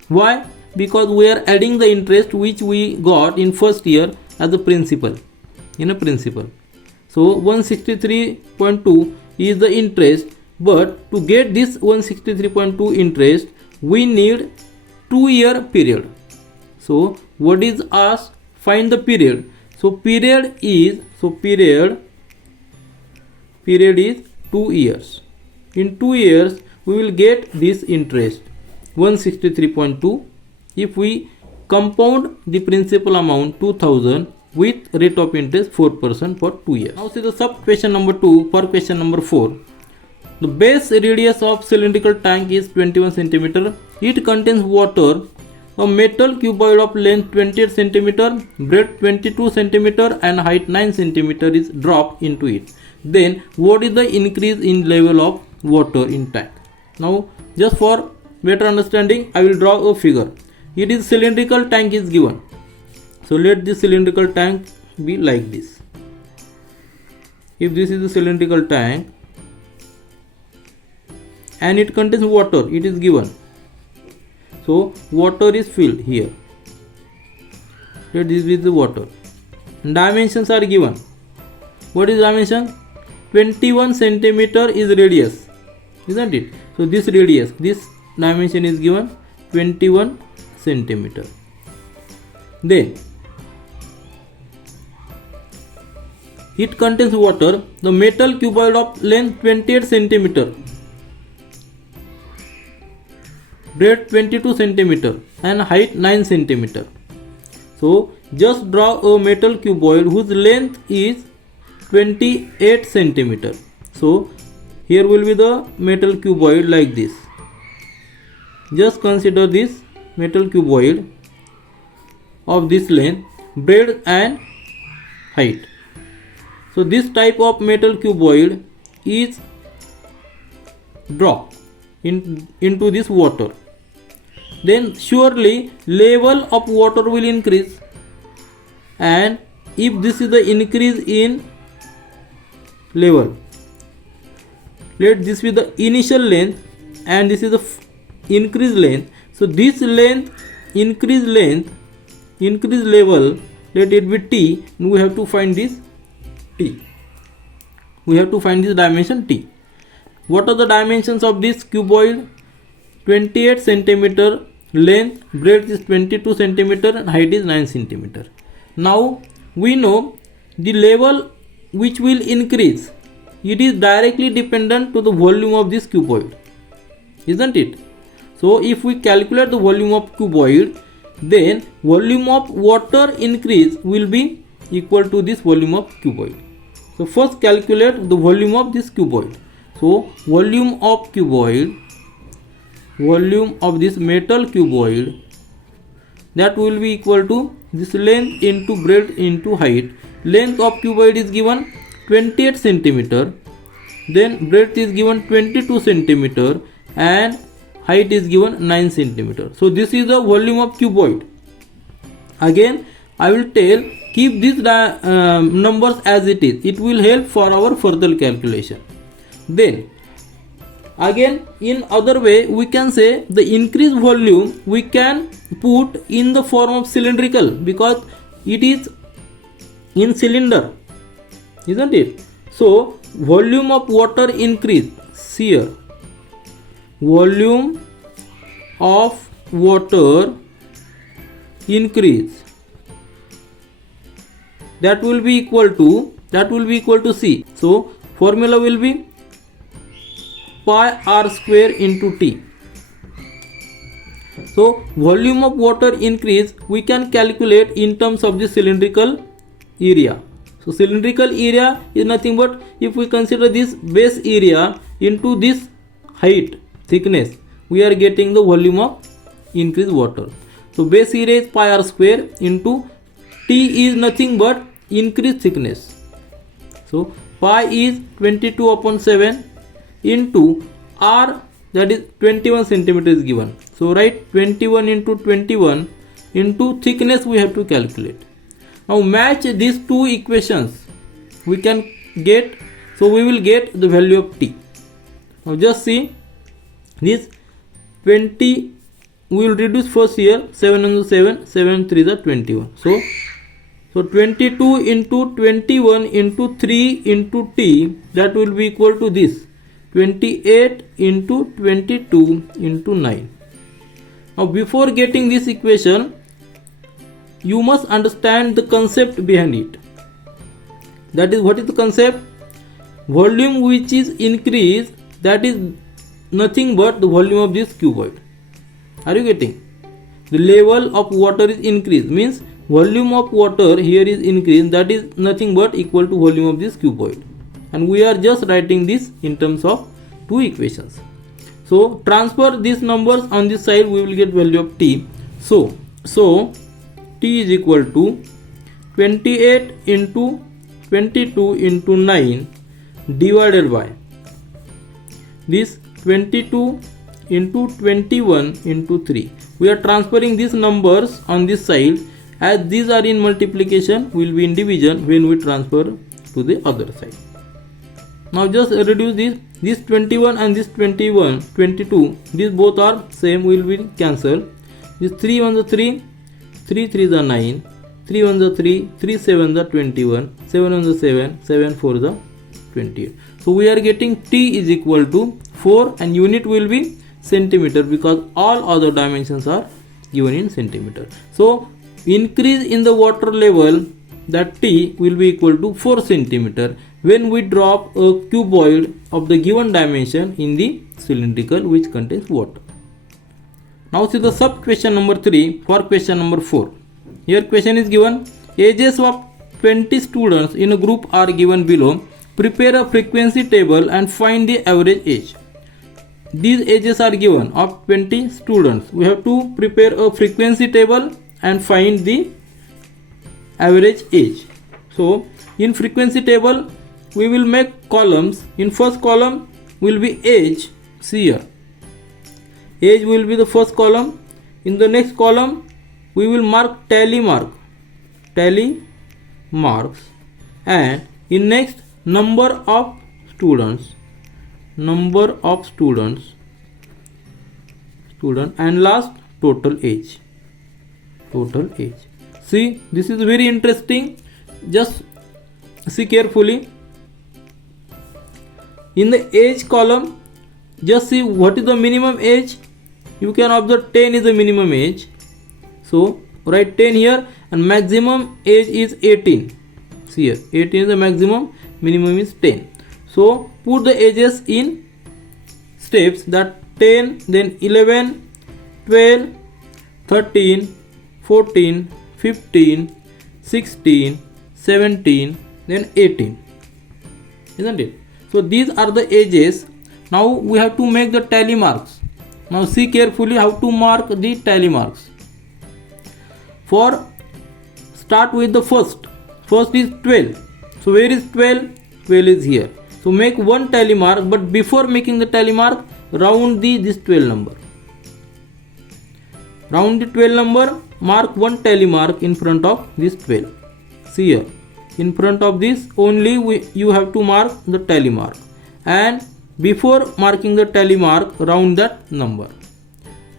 Why? Because we are adding the interest which we got in first year as a principal, in a principal. So 163.2 is the interest, but to get this 163.2 interest we need 2-year period. So what is asked? Find the period. So period is 2 years. In 2 years we will get this interest 163.2 if we compound the principal amount 2000 with rate of interest 4% for 2 years. Now see the sub question number 2 for question number 4. The base radius of cylindrical tank is 21 cm. It contains water. A metal cuboid of length 28 cm, breadth 22 cm and height 9 cm is dropped into it. Then what is the increase in level of water in tank? Now just for better understanding I will draw a figure. It is cylindrical tank is given. So let this cylindrical tank be like this. If this is the cylindrical tank and it contains water, it is given. So water is filled here. Let this be the water. Dimensions are given. What is dimension? 21 centimeter is radius, isn't it? So this radius, this dimension is given 21 centimeter. Then it contains water. The metal cuboid of length 28 centimeter, breadth 22 centimeter and height 9 centimeter. So just draw a metal cuboid whose length is 28 centimeter. So here will be the metal cuboid like this. Just consider this metal cuboid of this length, breadth and height. So this type of metal cuboid is dropped into this water. Then surely level of water will increase, and if this is the increase in level, let this be the initial length and this is the increased length. So this length, increased level, let it be t, and we have to find this t. We have to find this dimension t. What are the dimensions of this cuboid? 28 centimeter length, breadth is 22 centimeter and height is 9 centimeter. Now we know the level which will increase, it is directly dependent to the volume of this cuboid, isn't it? So if we calculate the volume of cuboid, then volume of water increase will be equal to this volume of cuboid. So first calculate the volume of this cuboid. So volume of cuboid, volume of this metal cuboid, that will be equal to this length into breadth into height. Length of cuboid is given 28 centimeter, then breadth is given 22 centimeter and height is given 9 centimeter. So this is the volume of cuboid. Again I will tell, keep these numbers as it is. It will help for our further calculation. Then again in other way we can say the increased volume we can put in the form of cylindrical, because it is in cylinder, isn't it? So volume of water increase here, volume of water increase, that will be equal to C. So formula will be pi r square into T. So volume of water increase we can calculate in terms of the cylindrical area. So cylindrical area is nothing but, if we consider this base area into this height, thickness, we are getting the volume of increased water. So base area is pi r square into T is nothing but increased thickness. So pi is 22 upon 7 into r, that is 21 centimeter is given. So write 21 into 21 into thickness we have to calculate. Now match these two equations we can get, so we will get the value of T. Now just see this 20, we will reduce first here, 7 into 7, 7 3 is 21. So 22 into 21 into 3 into T, that will be equal to this 28 into 22 into 9. Now before getting this equation, you must understand the concept behind it. That is, what is the concept? Volume which is increased, that is nothing but the volume of this cuboid. Are you getting? The level of water is increased, means volume of water here is increased, that is nothing but equal to volume of this cuboid. And we are just writing this in terms of two equations. So transfer these numbers on this side, we will get value of T. So T is equal to 28 into 22 into 9 divided by this 22 into 21 into 3. We are transferring these numbers on this side, as these are in multiplication, will be in division when we transfer to the other side. Now just reduce this 21 and this 21, 22, these both are same, will be cancelled. This 3 on the 3, 3 3 is 9, 3 on the 3, 3 7 is 21, 7 on the 7, 7 4 is 28. So we are getting T is equal to 4 and unit will be centimeter, because all other dimensions are given in centimeter. So increase in the water level, that T will be equal to 4 centimeter when we drop a cuboid of the given dimension in the cylindrical which contains water. Now see the sub question number 3 for question number 4. Here question is given, ages of 20 students in a group are given below. Prepare a frequency table and find the average age. These ages are given of 20 students. We have to prepare a frequency table and find the average age. So in frequency table we will make columns. In first column will be age. See here, age will be the first column. In the next column we will mark tally marks, and in next number of students, and last total age. See, this is very interesting, just see carefully. In the age column, just see what is the minimum age. You can observe 10 is the minimum age, so write 10 here, and maximum age is 18. See here, 18 is the maximum, minimum is 10. So put the ages in steps, that 10, then 11, 12, 13, 14, 15, 16, 17, then 18, isn't it? So these are the ages. Now we have to make the tally marks. Now see carefully how to mark the tally marks. For start with the first is 12. So where is 12? 12 is here. So make one tally mark, but before making the tally mark, round this 12 number. Round the 12 number, mark one tally mark in front of this 12. See here, in front of this only you have to mark the tally mark, and before marking the tally mark, round that number.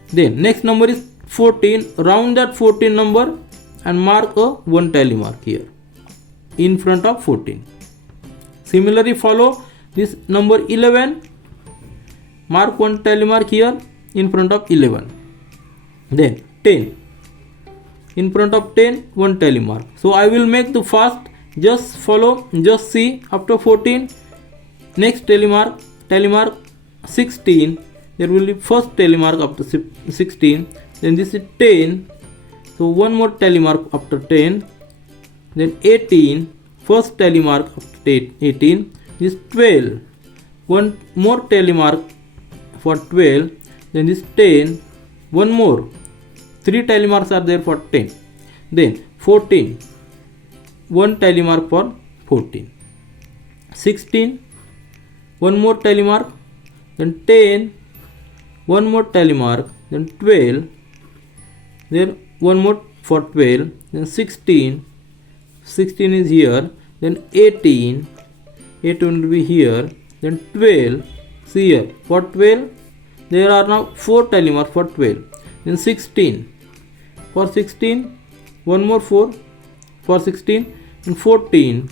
Then next number is 14, round that 14 number and mark a one tally mark here in front of 14. Similarly follow this number 11, mark one tally mark here in front of 11. Then 10, in front of 10 one tally mark. So I will make the first, just follow, just see after 14, next tally mark 16, there will be first tally mark after 16, then this is 10, so one more tally mark after 10, then 18, first tally mark after 18 is 12, one more tally mark for 12, then this 10, one more, 3 tally marks are there for 10, then 14, one tally mark for 14, 16, one more tally mark, then 10, one more tally mark, then 12, then one more for 12, then 16 is here, then 18 will be here, then 12, see here, for 12 there are now 4 tally marks for 12, then 16, for 16 one more 4 for 16, and 14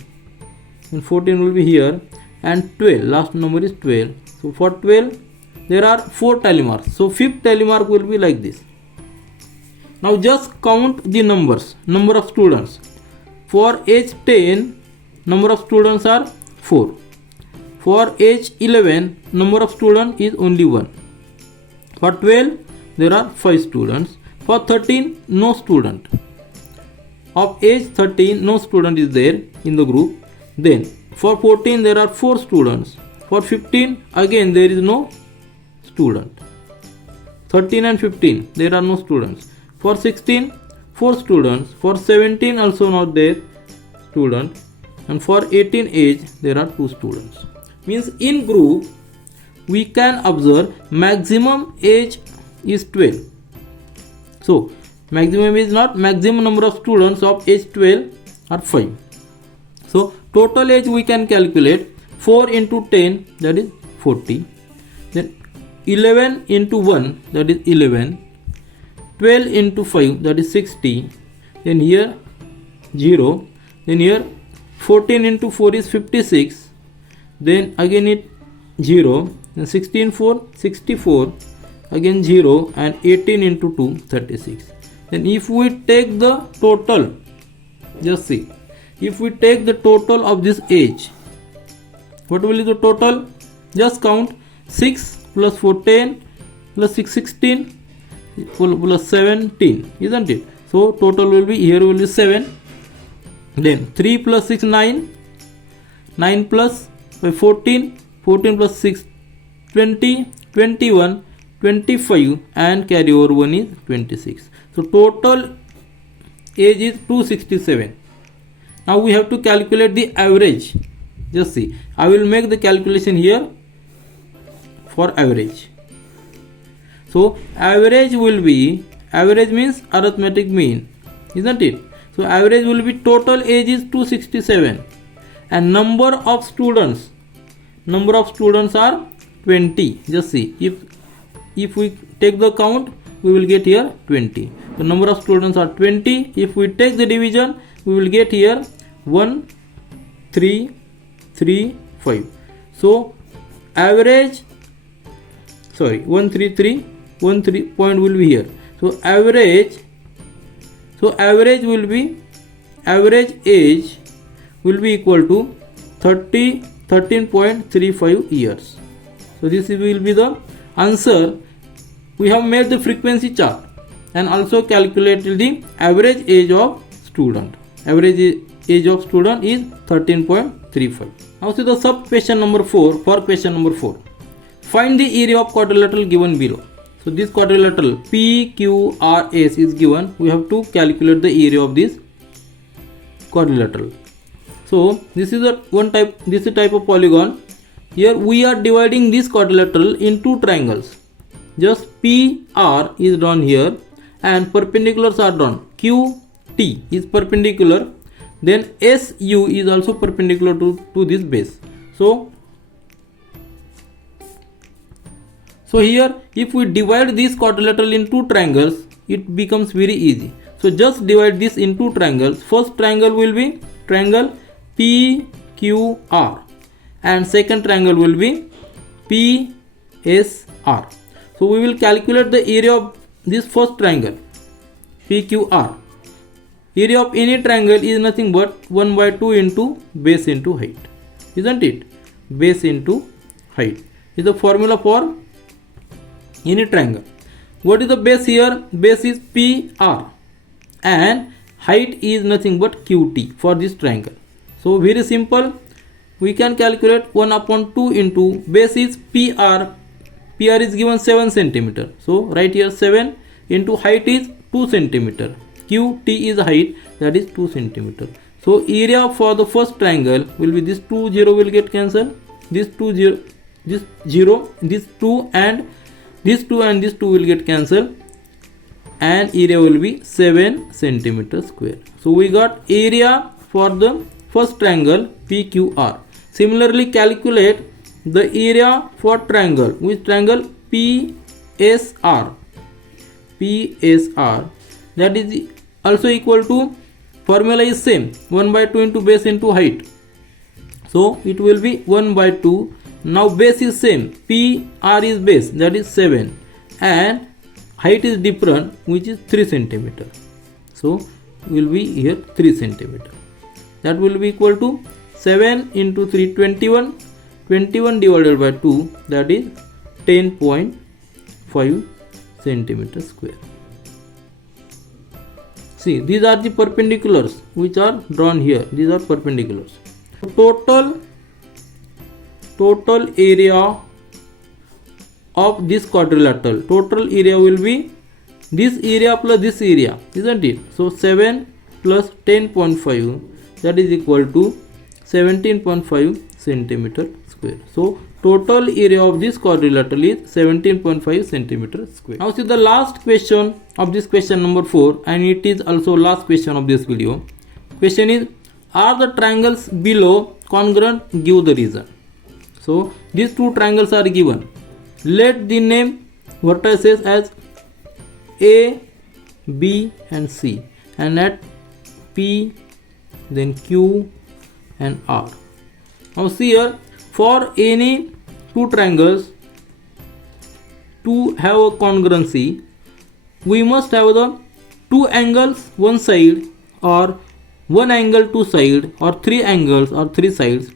will be here, and 12, last number is 12. So for 12 there are 4 tally marks, so fifth tally mark will be like this. Now just count the numbers, number of students. For age 10, number of students are 4. For age 11, number of students is only 1. For 12, there are 5 students. For 13, no student. Of age 13, no student is there in the group. Then for 14, there are 4 students. For 15, again there is no student. 13 and 15, there are no students. For 16, 4 students. For 17, also not there student. And for 18 age, there are 2 students. Means in group, we can observe maximum age is 12. So maximum is not, maximum number of students of age 12 are 5. So total age we can calculate 4 into 10, that is 40. Then 11 into 1, that is 11. 12 into 5, that is 60. Then here 0. Then here 14 into 4 is 56. Then again it 0. Then 16 4, 64. Again 0, and 18 into 2, 36. Then if we take the total, just see, if we take the total of this age, what will be the total? Just count. 6 plus 4 10 plus 6 16 plus 17, isn't it? So total will be, here will be 7. Then 3 plus 6 9, 9 plus 14, 14 plus 6 20, 21, 25, and carry over 1 is 26. So total age is 267. Now we have to calculate the average. Just see, I will make the calculation here for average. So average will be, average means arithmetic mean, isn't it? So average will be, total age is 267 and number of students are 20. Just see, if we take the count, we will get here 20. The number of students are 20. If we take the division, we will get here 1 3 3 5. So average, sorry, 1 3 3 1 3 point will be here. So average will be, average age will be equal to 13.35 years. So this will be the answer. We have made the frequency chart and also calculated the average age of student. Average age of student is 13.35. Now see the sub question number 4. For question number 4, find the area of quadrilateral given below. So this quadrilateral PQRS is given. We have to calculate the area of this quadrilateral. So this is this is a type of polygon. Here we are dividing this quadrilateral into triangles. Just PR is drawn here and perpendiculars are drawn. QT is perpendicular. Then SU is also perpendicular to this base. So here if we divide this quadrilateral into triangles, it becomes very easy. So just divide this into triangles. First triangle will be triangle PQR and second triangle will be PSR. So we will calculate the area of this first triangle PQR. Area of any triangle is nothing but 1/2 into base into height, isn't it? Base into height is the formula for any triangle. What is the base here? Base is PR and height is nothing but QT for this triangle. So very simple, we can calculate 1 upon 2 into base is PR. PR is given 7 centimeter. So right here 7 into height is 2 centimeter. QT is height, that is 2 centimeter. So area for the first triangle will be this 2 0 will get cancelled. This 2 0, this 0, this 2 and this 2 and this 2 will get cancelled. And area will be 7 centimeter square. So we got area for the first triangle PQR. Similarly, calculate the area for triangle. Which triangle? PSR. PSR. That is also equal to, formula is same, 1 by 2 into base into height. So it will be 1 by 2. Now base is same. PR is base, that is 7. And height is different, which is 3 centimeter. So will be here 3 centimeter. That will be equal to 7 into 3, 21. 21 divided by 2, that is 10.5 centimeter square. See, these are the perpendiculars which are drawn here. These are perpendiculars. Total area of this quadrilateral, total area will be this area plus this area, isn't it? So 7 plus 10.5, that is equal to 17.5 centimeter square. So total area of this quadrilateral is 17.5 centimeter square. Now see the last question of this question number 4, and it is also last question of this video. Question is, are the triangles below congruent? Give the reason. So these two triangles are given. Let the name vertices as A, B and C, and at P, then Q and R. Now see here, for any two triangles to have a congruency, we must have the two angles one side, or one angle two side, or three angles or three sides.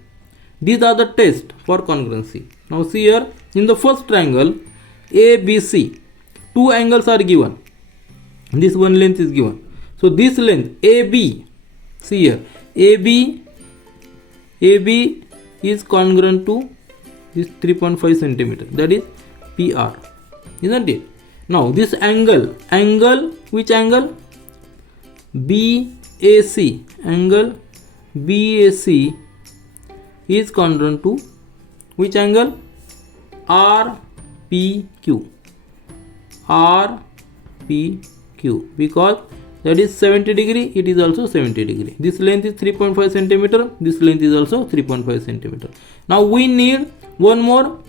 These are the tests for congruency. Now see here, in the first triangle ABC, two angles are given. This one length is given. So this length AB, see here, AB is congruent to this 3.5 centimeter, that is PR, isn't it? Now this angle, which angle? BAC, angle BAC is congruent to which angle? RPQ, because that is 70 degree, it is also 70 degree. This length is 3.5 centimeter, this length is also 3.5 centimeter. Now we need one more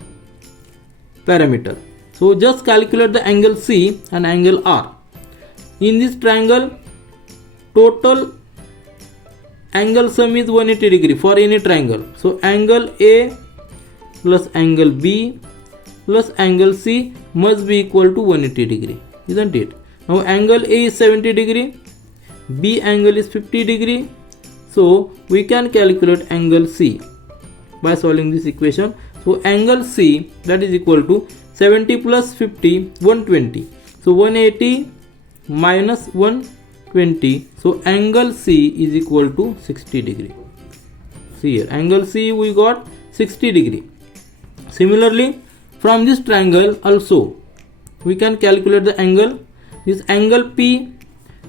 parameter. So just calculate the angle C and angle R. In this triangle, total angle sum is 180 degree for any triangle. So angle A plus angle B plus angle C must be equal to 180 degree, isn't it? Now angle A is 70 degree, B angle is 50 degree. So we can calculate angle C by solving this equation. So angle C, that is equal to 70 plus 50, 120. So 180 minus 120. So angle C is equal to 60 degree. See here, angle C we got 60 degree. Similarly, from this triangle also we can calculate the angle. This angle P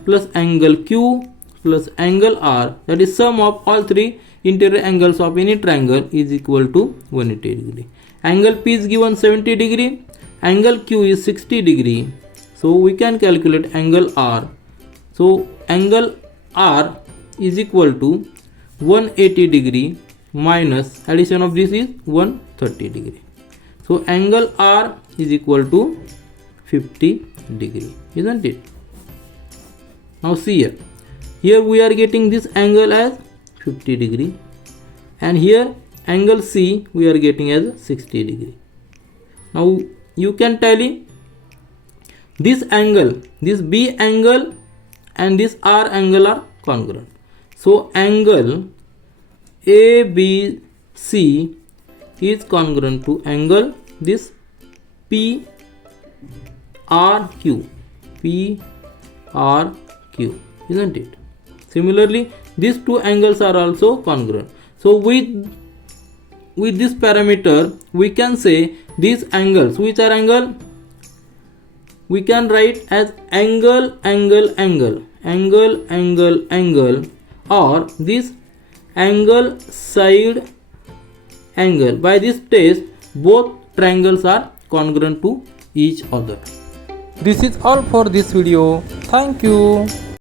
plus angle Q plus angle R, that is sum of all three interior angles of any triangle, is equal to 180 degree. Angle P is given 70 degree, angle Q is 60 degree. So we can calculate angle R. So angle R is equal to 180 degree minus addition of this is 130 degree. So angle R is equal to 50 degree, isn't it? Now see here, we are getting this angle as 50 degree, and here angle C we are getting as 60 degree. Now you can tally this angle, this B angle and this R angle are congruent. So angle ABC is congruent to angle this PRQ, isn't it? Similarly, these two angles are also congruent. So with this parameter we can say these angles, which are angle, we can write as angle angle angle angle angle angle, or this angle side angle. By this test both triangles are congruent to each other. This is all for this video. Thank you.